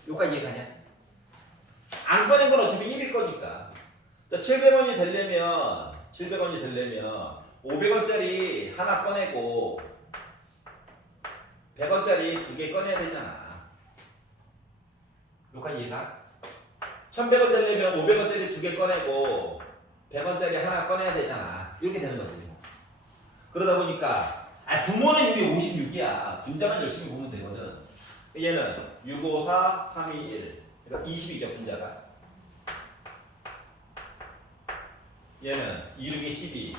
요까지 이해가냐? 안 꺼낸 건 어차피 1일 거니까. 자, 700원이 되려면 500원짜리 하나 꺼내고 100원짜리 2개 꺼내야 되잖아. 요까지 이해가? 1100원 되려면 500원짜리 2개 꺼내고 100원짜리 하나 꺼내야 되잖아. 이렇게 되는 거지. 그러다 보니까 분모는 이미 56이야. 분자만 열심히 보면 되거든. 얘는 654, 321. 그러니까 20이죠, 분자가. 얘는 26에 12.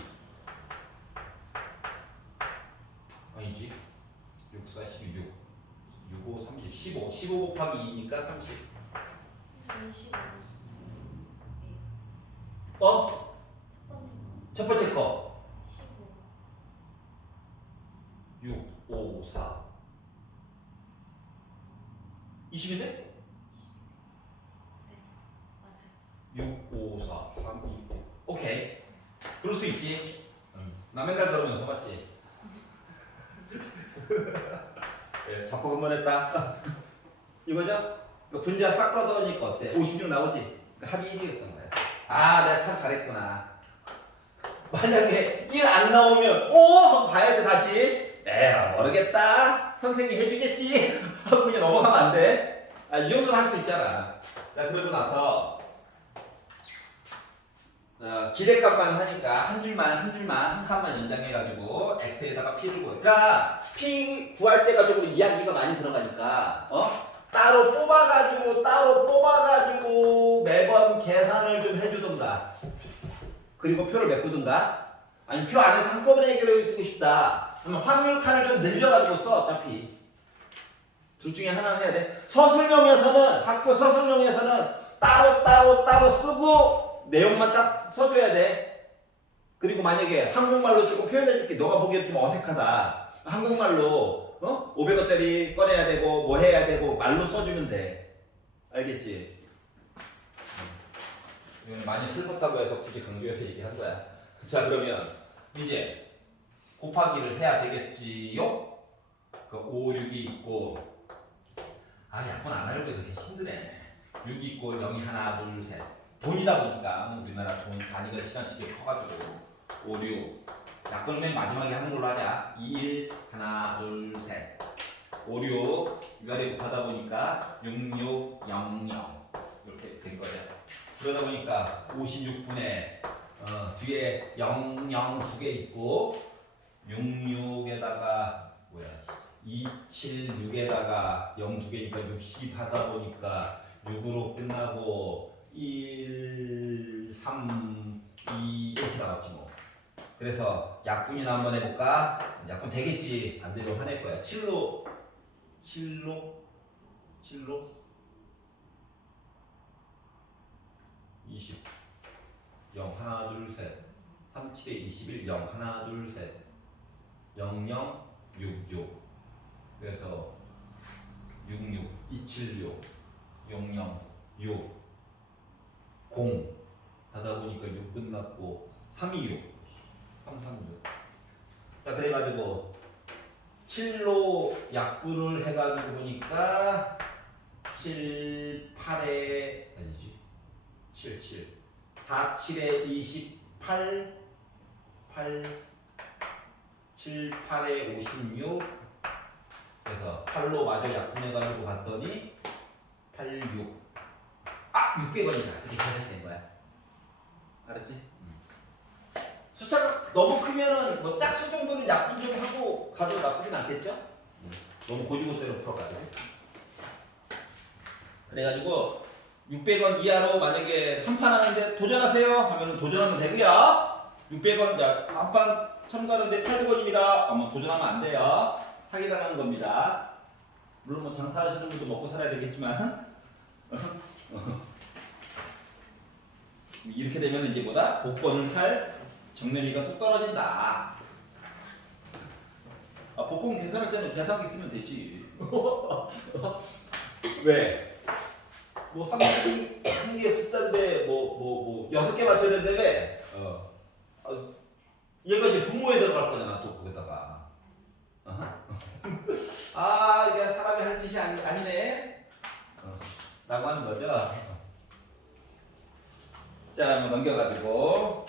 아니지. 6, 4, 12, 6, 5, 30, 15. 15 곱하기 2니까 30. 25. 어? 첫 번째 거. 첫 번째 거. 15. 6, 5, 4. 20인데? 네, 맞아요. 6, 5, 4, 3, 2, 1. 오케이. 그럴 수 있지. 나 맨날 그러면서 맞지? 예, 자폭 한번 했다. 이거죠? 분자 싹 걷어니까 어때? 56 나오지? 그러니까 합이 1이었던 거야. 아, 내가 참 잘했구나. 만약에 1 안 나오면 한번 봐야 돼 다시. 에라 모르겠다. 선생님이 해주겠지. 하고 그냥 넘어가면 안 돼. 이 정도는 할 수 있잖아. 자, 그러고 나서 기대값만 하니까 한 줄만 한 칸만 연장해가지고 x에다가 p를 구해. 그러니까 p 구할 때가 조금 이야기가 많이 들어가니까 따로 뽑아가지고 매번 계산을 좀 해주든가. 그리고 표를 메꾸든가. 아니 표 안에서 한꺼번에 해결해 두고 싶다. 그러면 확률 칸을 좀 늘려가지고 써. 어차피 둘 중에 하나는 해야 돼. 서술형에서는 학교 서술형에서는 따로 쓰고 내용만 딱 써줘야 돼. 그리고 만약에 한국말로 조금 표현해줄게. 너가 보기에 좀 어색하다. 한국말로 500원짜리 꺼내야 되고 뭐 해야 되고 말로 써주면 돼. 알겠지? 이건 많이 슬펐다고 해서 굳이 강조해서 얘기한 거야. 자 그러면 이제 곱하기를 해야 되겠지요? 그 5, 6이 있고 약분 안 하려고 해도 되게 힘드네. 6이 있고 0이 하나 둘 셋. 돈이다 보니까 우리나라 돈 단위가 지나치게 커가지고 5, 6 약분을 맨 마지막에 하는 걸로 하자. 2, 1 하나 둘 셋 5, 6 위아래 곱하다 보니까 6, 6 0, 0 이렇게 된 거죠. 그러다 보니까 56분에 뒤에 0, 0 두 개 있고 6, 6에다가 2, 7, 6에다가 0 두 개니까 60 하다 보니까 6으로 끝나고 1, 3, 2 이렇게 나왔지 뭐. 그래서 약분이나 한번 해볼까? 약분 되겠지. 안 되면 화낼 거야. 7로 20 0 하나 둘 셋 3, 7에 21 0 하나 둘 셋 0, 0 6, 6 그래서 6, 6 2, 7, 6 0, 0 6 0 하다 보니까 6 끝났고 3, 2, 6 3, 3, 6 자 그래가지고 7로 약분을 해가지고 보니까 7, 8에 아니지 7, 7 4, 7에 28 8 7, 8에 56 그래서 8로 마저 약분해가지고 봤더니 8, 6 600원이다. 이렇게 계산된 거야. 알았지? 숫자가 너무 크면은 뭐 짝수 정도는 약분 좀 하고 가도 나쁘진 않겠죠? 너무 고지고대로 풀어가지고. 그래가지고 600원 이하로 만약에 한 판 하는데 도전하세요 하면은 도전하면 되고요. 600원 한 판 참가하는데 800원입니다. 아마 도전하면 안 돼요. 사기당하는 겁니다. 물론 뭐 장사하시는 분도 먹고 살아야 되겠지만 이렇게 되면 이제 뭐다? 복권을 살 정면위가 뚝 떨어진다. 복권 계산할 때는 계산기 쓰면 되지. 왜? 뭐 3개 숫자인데 뭐 6개 맞춰야 되는데 왜? 얘가 이제 분모에 들어갈 거잖아 또 거기다가. 이게 사람이 할 짓이 아니네. 라고 하는 거죠. 자, 한번 넘겨가지고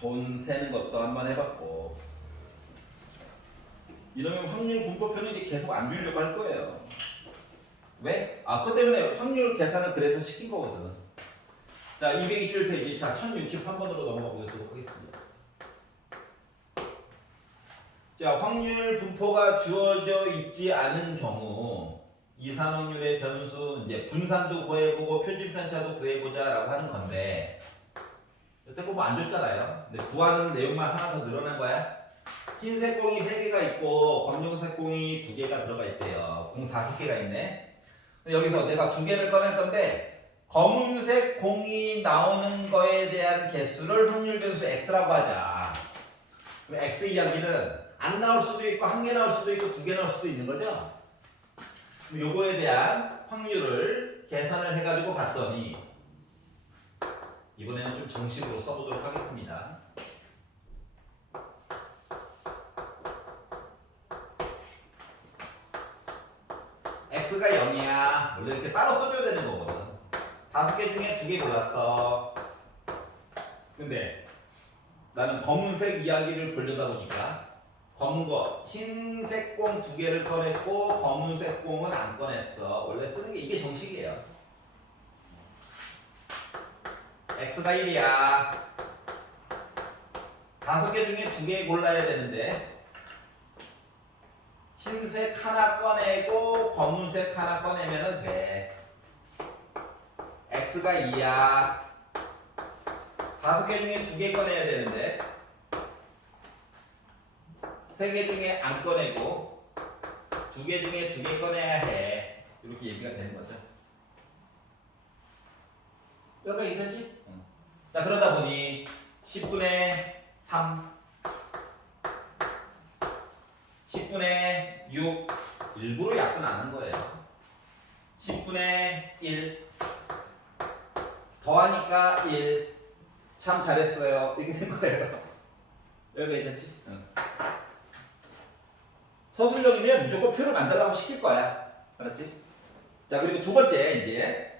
돈 세는 것도 한번 해봤고 이러면 확률 분포표는 이제 계속 안 주려고 할 거예요. 왜? 그것 때문에 확률 계산을 그래서 시킨 거거든. 자, 221페이지. 자, 1063번으로 넘어가 보도록 하겠습니다. 자, 확률 분포가 주어져 있지 않은 경우 이산확률의 변수 이제 분산도 구해보고 표준편차도 구해보자라고 하는 건데 여태껏 뭐 안 줬잖아요. 근데 구하는 내용만 하나 더 늘어난 거야. 흰색 공이 3개가 있고 검정색 공이 2개가 들어가 있대요. 공 5개가 있네. 근데 여기서 내가 2개를 꺼낼 건데 검은색 공이 나오는 거에 대한 개수를 확률 변수 x라고 하자. 그럼 x 이야기는 안 나올 수도 있고 1개 나올 수도 있고 2개 나올 수도 있는 거죠. 그럼 요거에 대한 확률을 계산을 해가지고 봤더니 이번에는 좀 정식으로 써보도록 하겠습니다. x가 0이야. 원래 이렇게 따로 써줘야 되는 거거든. 5개 중에 2개 골랐어. 근데 나는 검은색 이야기를 보려다 보니까 검은 거 흰색 공 2개를 꺼냈고 검은색 공은 안 꺼냈어. 원래 쓰는 게 이게 정식이에요. x가 1이야. 5개 중에 2개 골라야 되는데 흰색 하나 꺼내고 검은색 하나 꺼내면 돼. x가 2야. 5개 중에 2개 꺼내야 되는데 3개 중에 안 꺼내고 2개 중에 2개 꺼내야 해. 이렇게 얘기가 되는 거죠. 여기가 괜찮지? 응. 자, 그러다 보니 10분의 3 10분의 6 일부러 약분 안 한 거예요. 10분의 1 더하니까 1 참 잘했어요. 이렇게 된 거예요. 여기가 괜찮지? 응. 서술형이면 무조건 표를 만들라고 시킬 거야. 알았지? 자, 그리고 두 번째 이제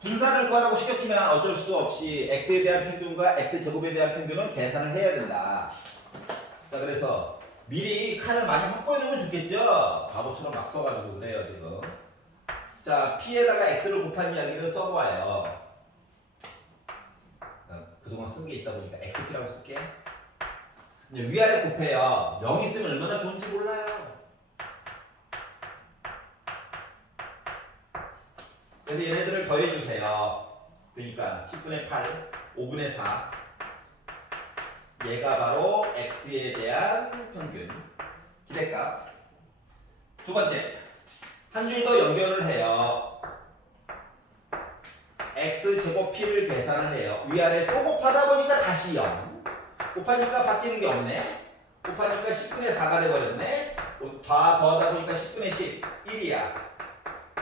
분산을 구하라고 시켰지만 어쩔 수 없이 x에 대한 평균과 x제곱에 대한 평균은 계산을 해야 된다. 자, 그래서 미리 칸을 많이 확보해 놓으면 좋겠죠? 바보처럼 막 써가지고 그래요 지금. 자, p에다가 x를 곱한 이야기를 써봐요. 그동안 쓴 게 있다 보니까 xp라고 쓸게. 이제 위아래 곱해요. 0 있으면 얼마나 좋은지 몰라요. 그래서 얘네들을 더해주세요. 그러니까 10분의 8, 5분의 4 얘가 바로 x에 대한 평균 기대값. 두 번째, 한 줄 더 연결을 해요. x제곱 p를 계산을 해요. 위아래 또 곱하다 보니까 다시 0 곱하니까 바뀌는 게 없네. 곱하니까 10분의 4가 돼버렸네. 더하다 보니까 10분의 10 1이야.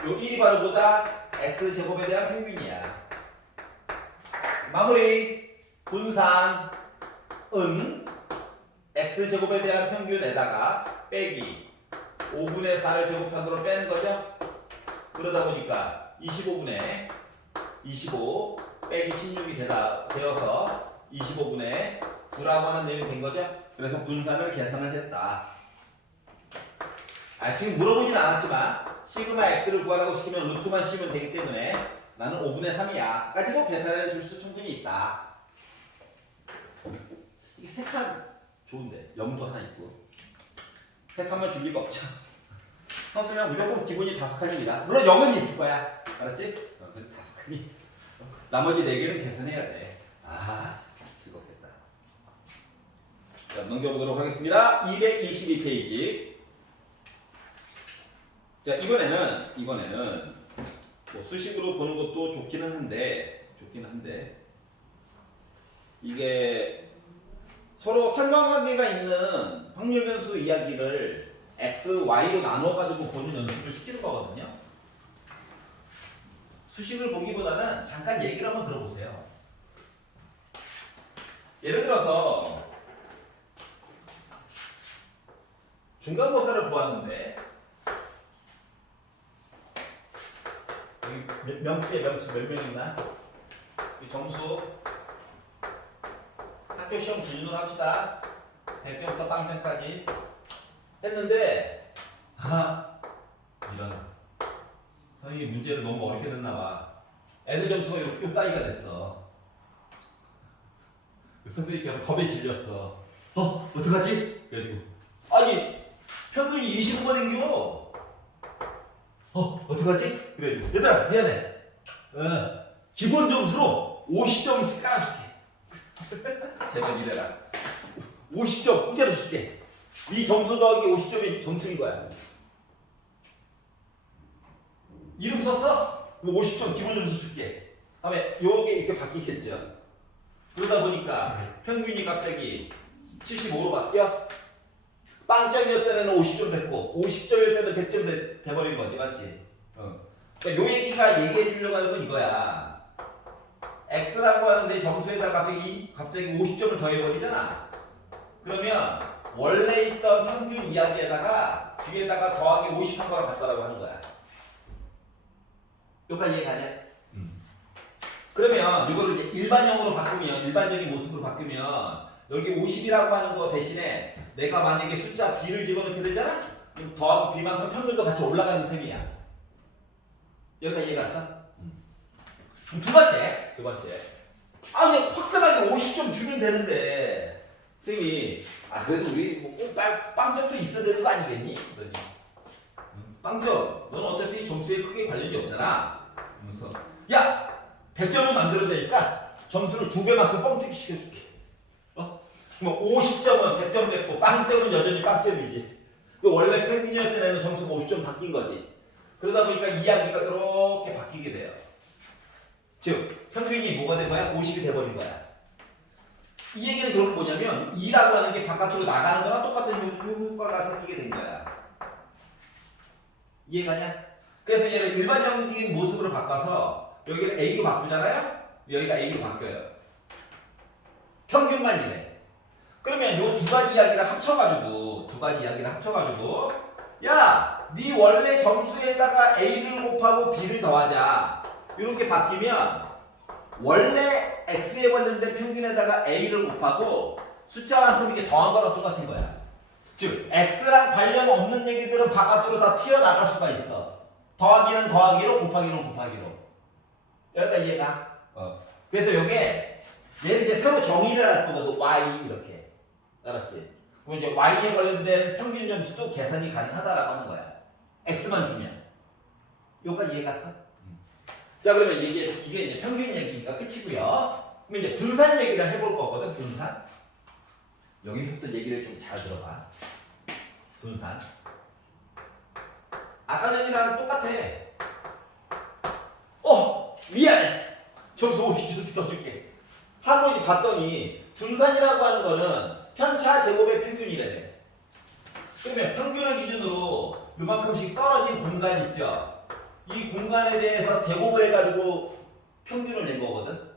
요 1이 바로 보다 x제곱에 대한 평균이야. 마무리. 분산은 x제곱에 대한 평균에다가 빼기 5분의 4를 제곱편으로 빼는 거죠. 그러다 보니까 25분의 25 빼기 16이 되어서 25분의 9라고 하는 내용이 된 거죠. 그래서 분산을 계산을 했다. 지금 물어보진 않았지만 시그마 x를 구하라고 시키면 루트만 씌우면 되기 때문에 나는 5분의 3이야 가지고 계산해 줄 수 충분히 있다. 이게 세 칸 좋은데 0도 하나 있고 세 칸만 줄 리가 없죠. 선수면 무조건 기본이 5칸입니다. 물론 0은 있을 거야. 알았지? 근데 5칸이 나머지 4개는 계산해야 돼. 즐겁겠다. 자, 넘겨보도록 하겠습니다. 222페이지. 자, 이번에는 뭐 수식으로 보는 것도 좋기는 한데 이게 서로 상관관계가 있는 확률 변수 이야기를 x, y로 나눠가지고 보는 연습을 시키는 거거든요. 수식을 보기보다는 잠깐 얘기를 한번 들어보세요. 예를 들어서 중간고사를 보았는데 여기 명수에 명수 몇 명 있나? 이 점수 학교 시험 기준으로 합시다. 100점부터 빵점까지 했는데 이런 선생님이 문제를 너무 어렵게 냈나봐. 애들 점수가 요 따위가 됐어. 선생님께서 겁에 질렸어. 어떡하지? 그래가지고 아니 평균이 25가 된겨. 어떡하지? 그래 얘들아 미안해. 기본 점수로 50점씩 깔아줄게. 제발 이래라. 50점 공짜로 줄게. 네 점수 더하기 50점이 점수인 거야. 이름 썼어? 그럼 50점 기본 점수 줄게. 다음에 요게 이렇게 바뀌겠죠. 그러다 보니까 평균이 갑자기 75로 바뀌어. 빵점이었던 애는 50점 됐고 50점일 때는 100점 돼버리는 거지. 맞지? 그러니까 요 얘기가 얘기해 주려고 하는 건 이거야. x라고 하는데 점수에다 갑자기 50점을 더해버리잖아. 그러면 원래 있던 평균 이야기에다가 뒤에다가 더하기 50 한 거랑 같다라고 하는 거야. 여기까지 이해가냐? 그러면 이거를 이제 일반형으로 바꾸면, 일반적인 모습으로 바꾸면 여기 50이라고 하는 거 대신에 내가 만약에 숫자 b를 집어넣게 되잖아? 그럼 더하기 b만큼 평균도 같이 올라가는 셈이야. 여기까지 이해갔어? 그럼 두 번째. 아니 화끈하게 50점 주면 되는데 선생님이 그래도 우리 뭐꼭 빵점도 있어야 되는 거 아니겠니? 그러더니 빵점 너는 어차피 점수에 크게 관련이 없잖아. 그러면서 야 100점을 만들어내니까 점수를 2배만큼 뻥튀기 시켜줄게. 뭐 50점은 100점 됐고 빵점은 여전히 빵점이지. 그 원래 평균이었던 애는 점수가 50점 바뀐 거지. 그러다 보니까 이야기가 이렇게 바뀌게 돼요. 즉 평균이 뭐가 된 거야? 50이 돼버린 거야. 이 얘기는 결국 뭐냐면 2라고 하는 게 바깥으로 나가는 거랑 똑같은 효과가 생기게 된 거야. 이해가냐? 그래서 얘를 일반적인 모습으로 바꿔서 여기를 A로 바꾸잖아요? 여기가 A로 바뀌어요. 평균만 이래. 그러면 요 두 가지 이야기를 합쳐가지고 야! 네 원래 점수에다가 A를 곱하고 B를 더하자. 이렇게 바뀌면 원래 X에 관련된 평균에다가 A를 곱하고 숫자만큼 이게 더한 거랑 똑같은 거야. 즉 X랑 관련 없는 얘기들은 바깥으로 다 튀어나갈 수가 있어. 더하기는 더하기로 곱하기는 곱하기로. 여기까지 이해가? 그래서 요게 얘를 이제 새로 정의를 할 거거든. Y 이렇게. 알았지? 그럼 이제 Y에 관련된 평균 점수도 계산이 가능하다라고 하는 거야. X만 주면. 요까지 이해갔어? 자, 그러면 이게 이제 평균 얘기가 끝이고요. 그럼 이제 분산 얘기를 해볼 거거든. 분산. 여기서부터 얘기를 좀 잘 들어봐. 분산. 아까 전이랑 똑같아. 미안해. 점수 50점 더 줄게. 하고 봤더니 분산이라고 하는 거는 편차 제곱의 평균이래네. 그러면 평균을 기준으로 요만큼씩 떨어진 공간 있죠. 이 공간에 대해서 제곱을 해가지고 평균을 낸 거거든.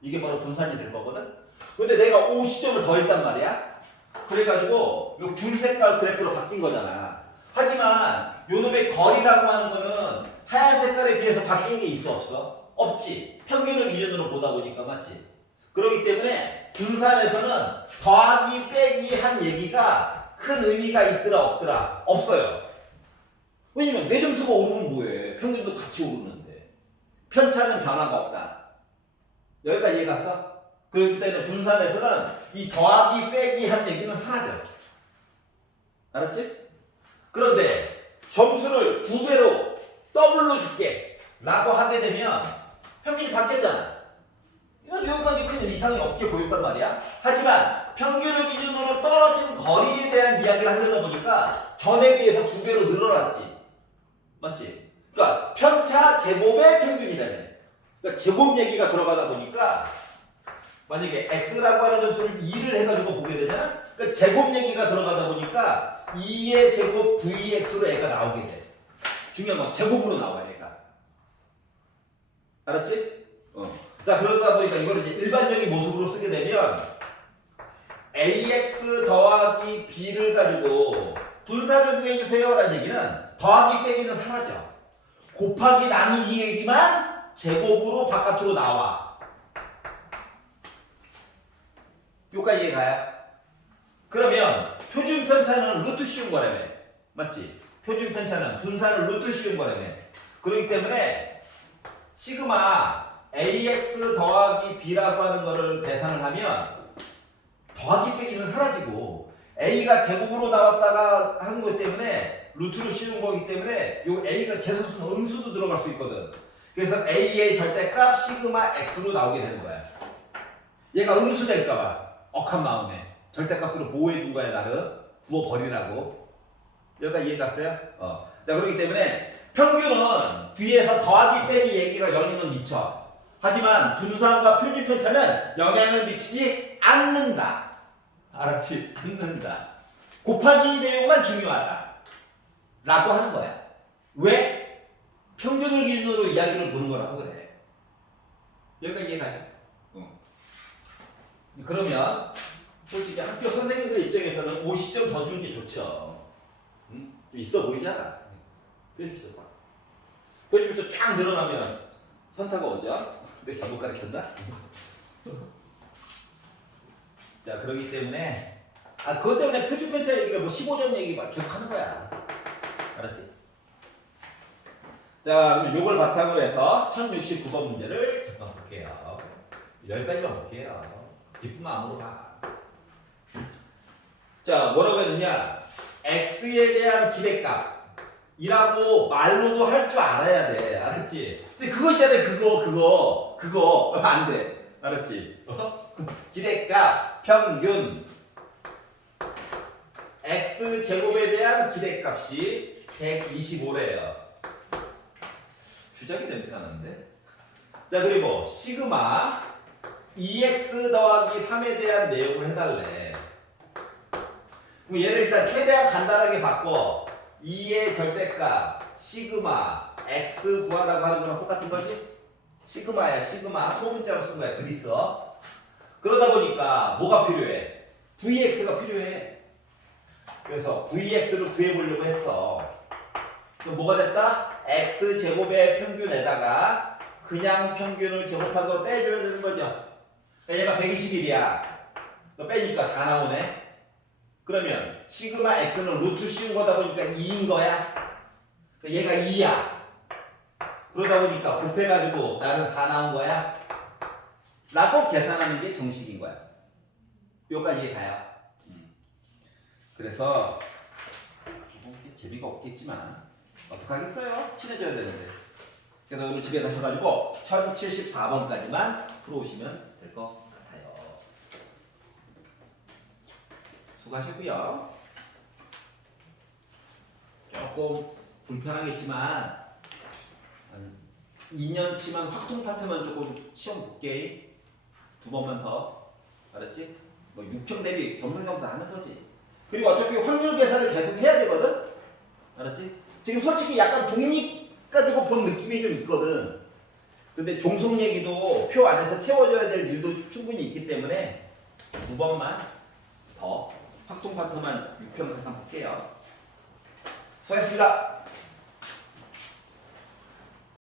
이게 바로 분산이 될 거거든. 근데 내가 50점을 더했단 말이야. 그래가지고 요 귤 색깔 그래프로 바뀐 거잖아. 하지만 요놈의 거리라고 하는 거는 하얀 색깔에 비해서 바뀐 게 있어 없어? 없지. 평균을 기준으로 보다 보니까 맞지? 그렇기 때문에 분산에서는 더하기 빼기 한 얘기가 큰 의미가 있더라 없더라? 없어요. 왜냐면 내 점수가 오르면 뭐해? 평균도 같이 오르는데. 편차는 변화가 없다. 여기까지 이해 갔어? 그렇기 때문에 분산에서는 이 더하기 빼기 한 얘기는 사라져. 알았지? 그런데 점수를 2배로 더블로 줄게 라고 하게 되면 평균이 바뀌었잖아. 이건 여기까지 큰 이상이 없게 보였단 말이야. 하지만 평균을 기준으로 떨어진 거리에 대한 이야기를 하려다 보니까 전에 비해서 2배로 늘어났지. 맞지? 그러니까 편차 제곱의 평균이라네. 그러니까 제곱 얘기가 들어가다 보니까 만약에 x라고 하는 점수를 2를 해가지고 보게 되잖아. 그러니까 제곱 얘기가 들어가다 보니까 2의 제곱 vx로 애가 나오게 돼. 중요한 건 제곱으로 나와 애가. 알았지? 자, 그러다 보니까 이걸 이제 일반적인 모습으로 쓰게 되면 ax 더하기 b를 가지고 분산을 구해주세요 라는 얘기는 더하기 빼기는 사라져. 곱하기 나누기 얘기만 제곱으로 바깥으로 나와. 여기까지 이해가요? 그러면 표준 편차는 루트 씌운 거라며. 맞지? 표준 편차는 분산을 루트 씌운 거라며. 그렇기 때문에 시그마 ax 더하기 b라고 하는 거를 계산을 하면 더하기 빼기는 사라지고 a가 제곱으로 나왔다가 한 거기 때문에 루트를 씌운 거기 때문에 요 a가 계속해서 음수도 들어갈 수 있거든. 그래서 a의 절대값 시그마 x로 나오게 되는 거야. 얘가 음수 될까봐 억한 마음에 절대값으로 보호해 준 거야. 나를 부어버리라고. 여기까지 이해 갔어요? 자, 그렇기 때문에 평균은 뒤에서 더하기 빼기 얘기가 영향을 미쳐. 하지만 분산과 표준 편차는 영향을 미치지 않는다. 알았지? 않는다. 곱하기 내용만 중요하다 라고 하는 거야. 왜? 평균을 기준으로 이야기를 보는 거라서 그래. 여기까지 이해가죠? 그러면 솔직히 학교 선생님들 입장에서는 50점 더 주는 게 좋죠. 좀 있어 보이잖아. 표준편차 봐. 표준편차 쫙 늘어나면 선타가 오죠? 내가 잘못 가르쳤나? 자, 그러기 때문에 그것 때문에 표준편차 얘기를 뭐 15점 얘기 막 계속 하는 거야. 알았지? 자, 그러면 요걸 바탕으로 해서 1069번 문제를 잠깐 볼게요. 여기까지만 볼게요. 기쁜 마음으로 가. 자, 뭐라고 했느냐? x에 대한 기대값이라고 말로도 할 줄 알아야 돼. 알았지? 근데 그거 있잖아요. 그거 안 돼. 알았지? 기대값 평균 x 제곱에 대한 기대값이 125래요. 주작이 냄새가 나는데. 자, 그리고 시그마 2x 더하기 3에 대한 내용을 해달래. 그럼 얘를 일단 최대한 간단하게 바꿔. 2의 절대값 시그마 x 구하라고 하는 거랑 똑같은 거지? 시그마야, 시그마. 소문자로 쓴 거야. 글이 써. 그러다 보니까 뭐가 필요해? vx가 필요해. 그래서 vx를 구해보려고 했어. 그럼 뭐가 됐다? x 제곱의 평균에다가 그냥 평균을 제곱한 거 빼줘야 되는 거죠. 얘가 121이야. 너 빼니까 4 나오네. 그러면 시그마 x는 루트 씌운 거다 보니까 2인 거야. 얘가 2야. 그러다 보니까 곱해가지고 나는 4 나온 거야. 라고 계산하는 게 정식인 거야. 여기까지 이해 가요. 그래서 재미가 없겠지만 어떡하겠어요? 친해져야 되는데. 그래서 오늘 집에 가셔가지고 1074번까지만 풀어오시면 될 것 같아요. 수고하셨고요. 조금 불편하겠지만 2년치만 확통 파트만 조금 시험 볼게. 2번만 더. 알았지? 뭐 6평 대비 겸사겸사 하는 거지. 그리고 어차피 확률 계산을 계속 해야 되거든? 알았지? 지금 솔직히 약간 독립 가지고 본 느낌이 좀 있거든. 근데 종속 얘기도 표 안에서 채워줘야 될 일도 충분히 있기 때문에 2번만 더 확통 파트만 6평 계산 볼게요. 수고하셨습니다.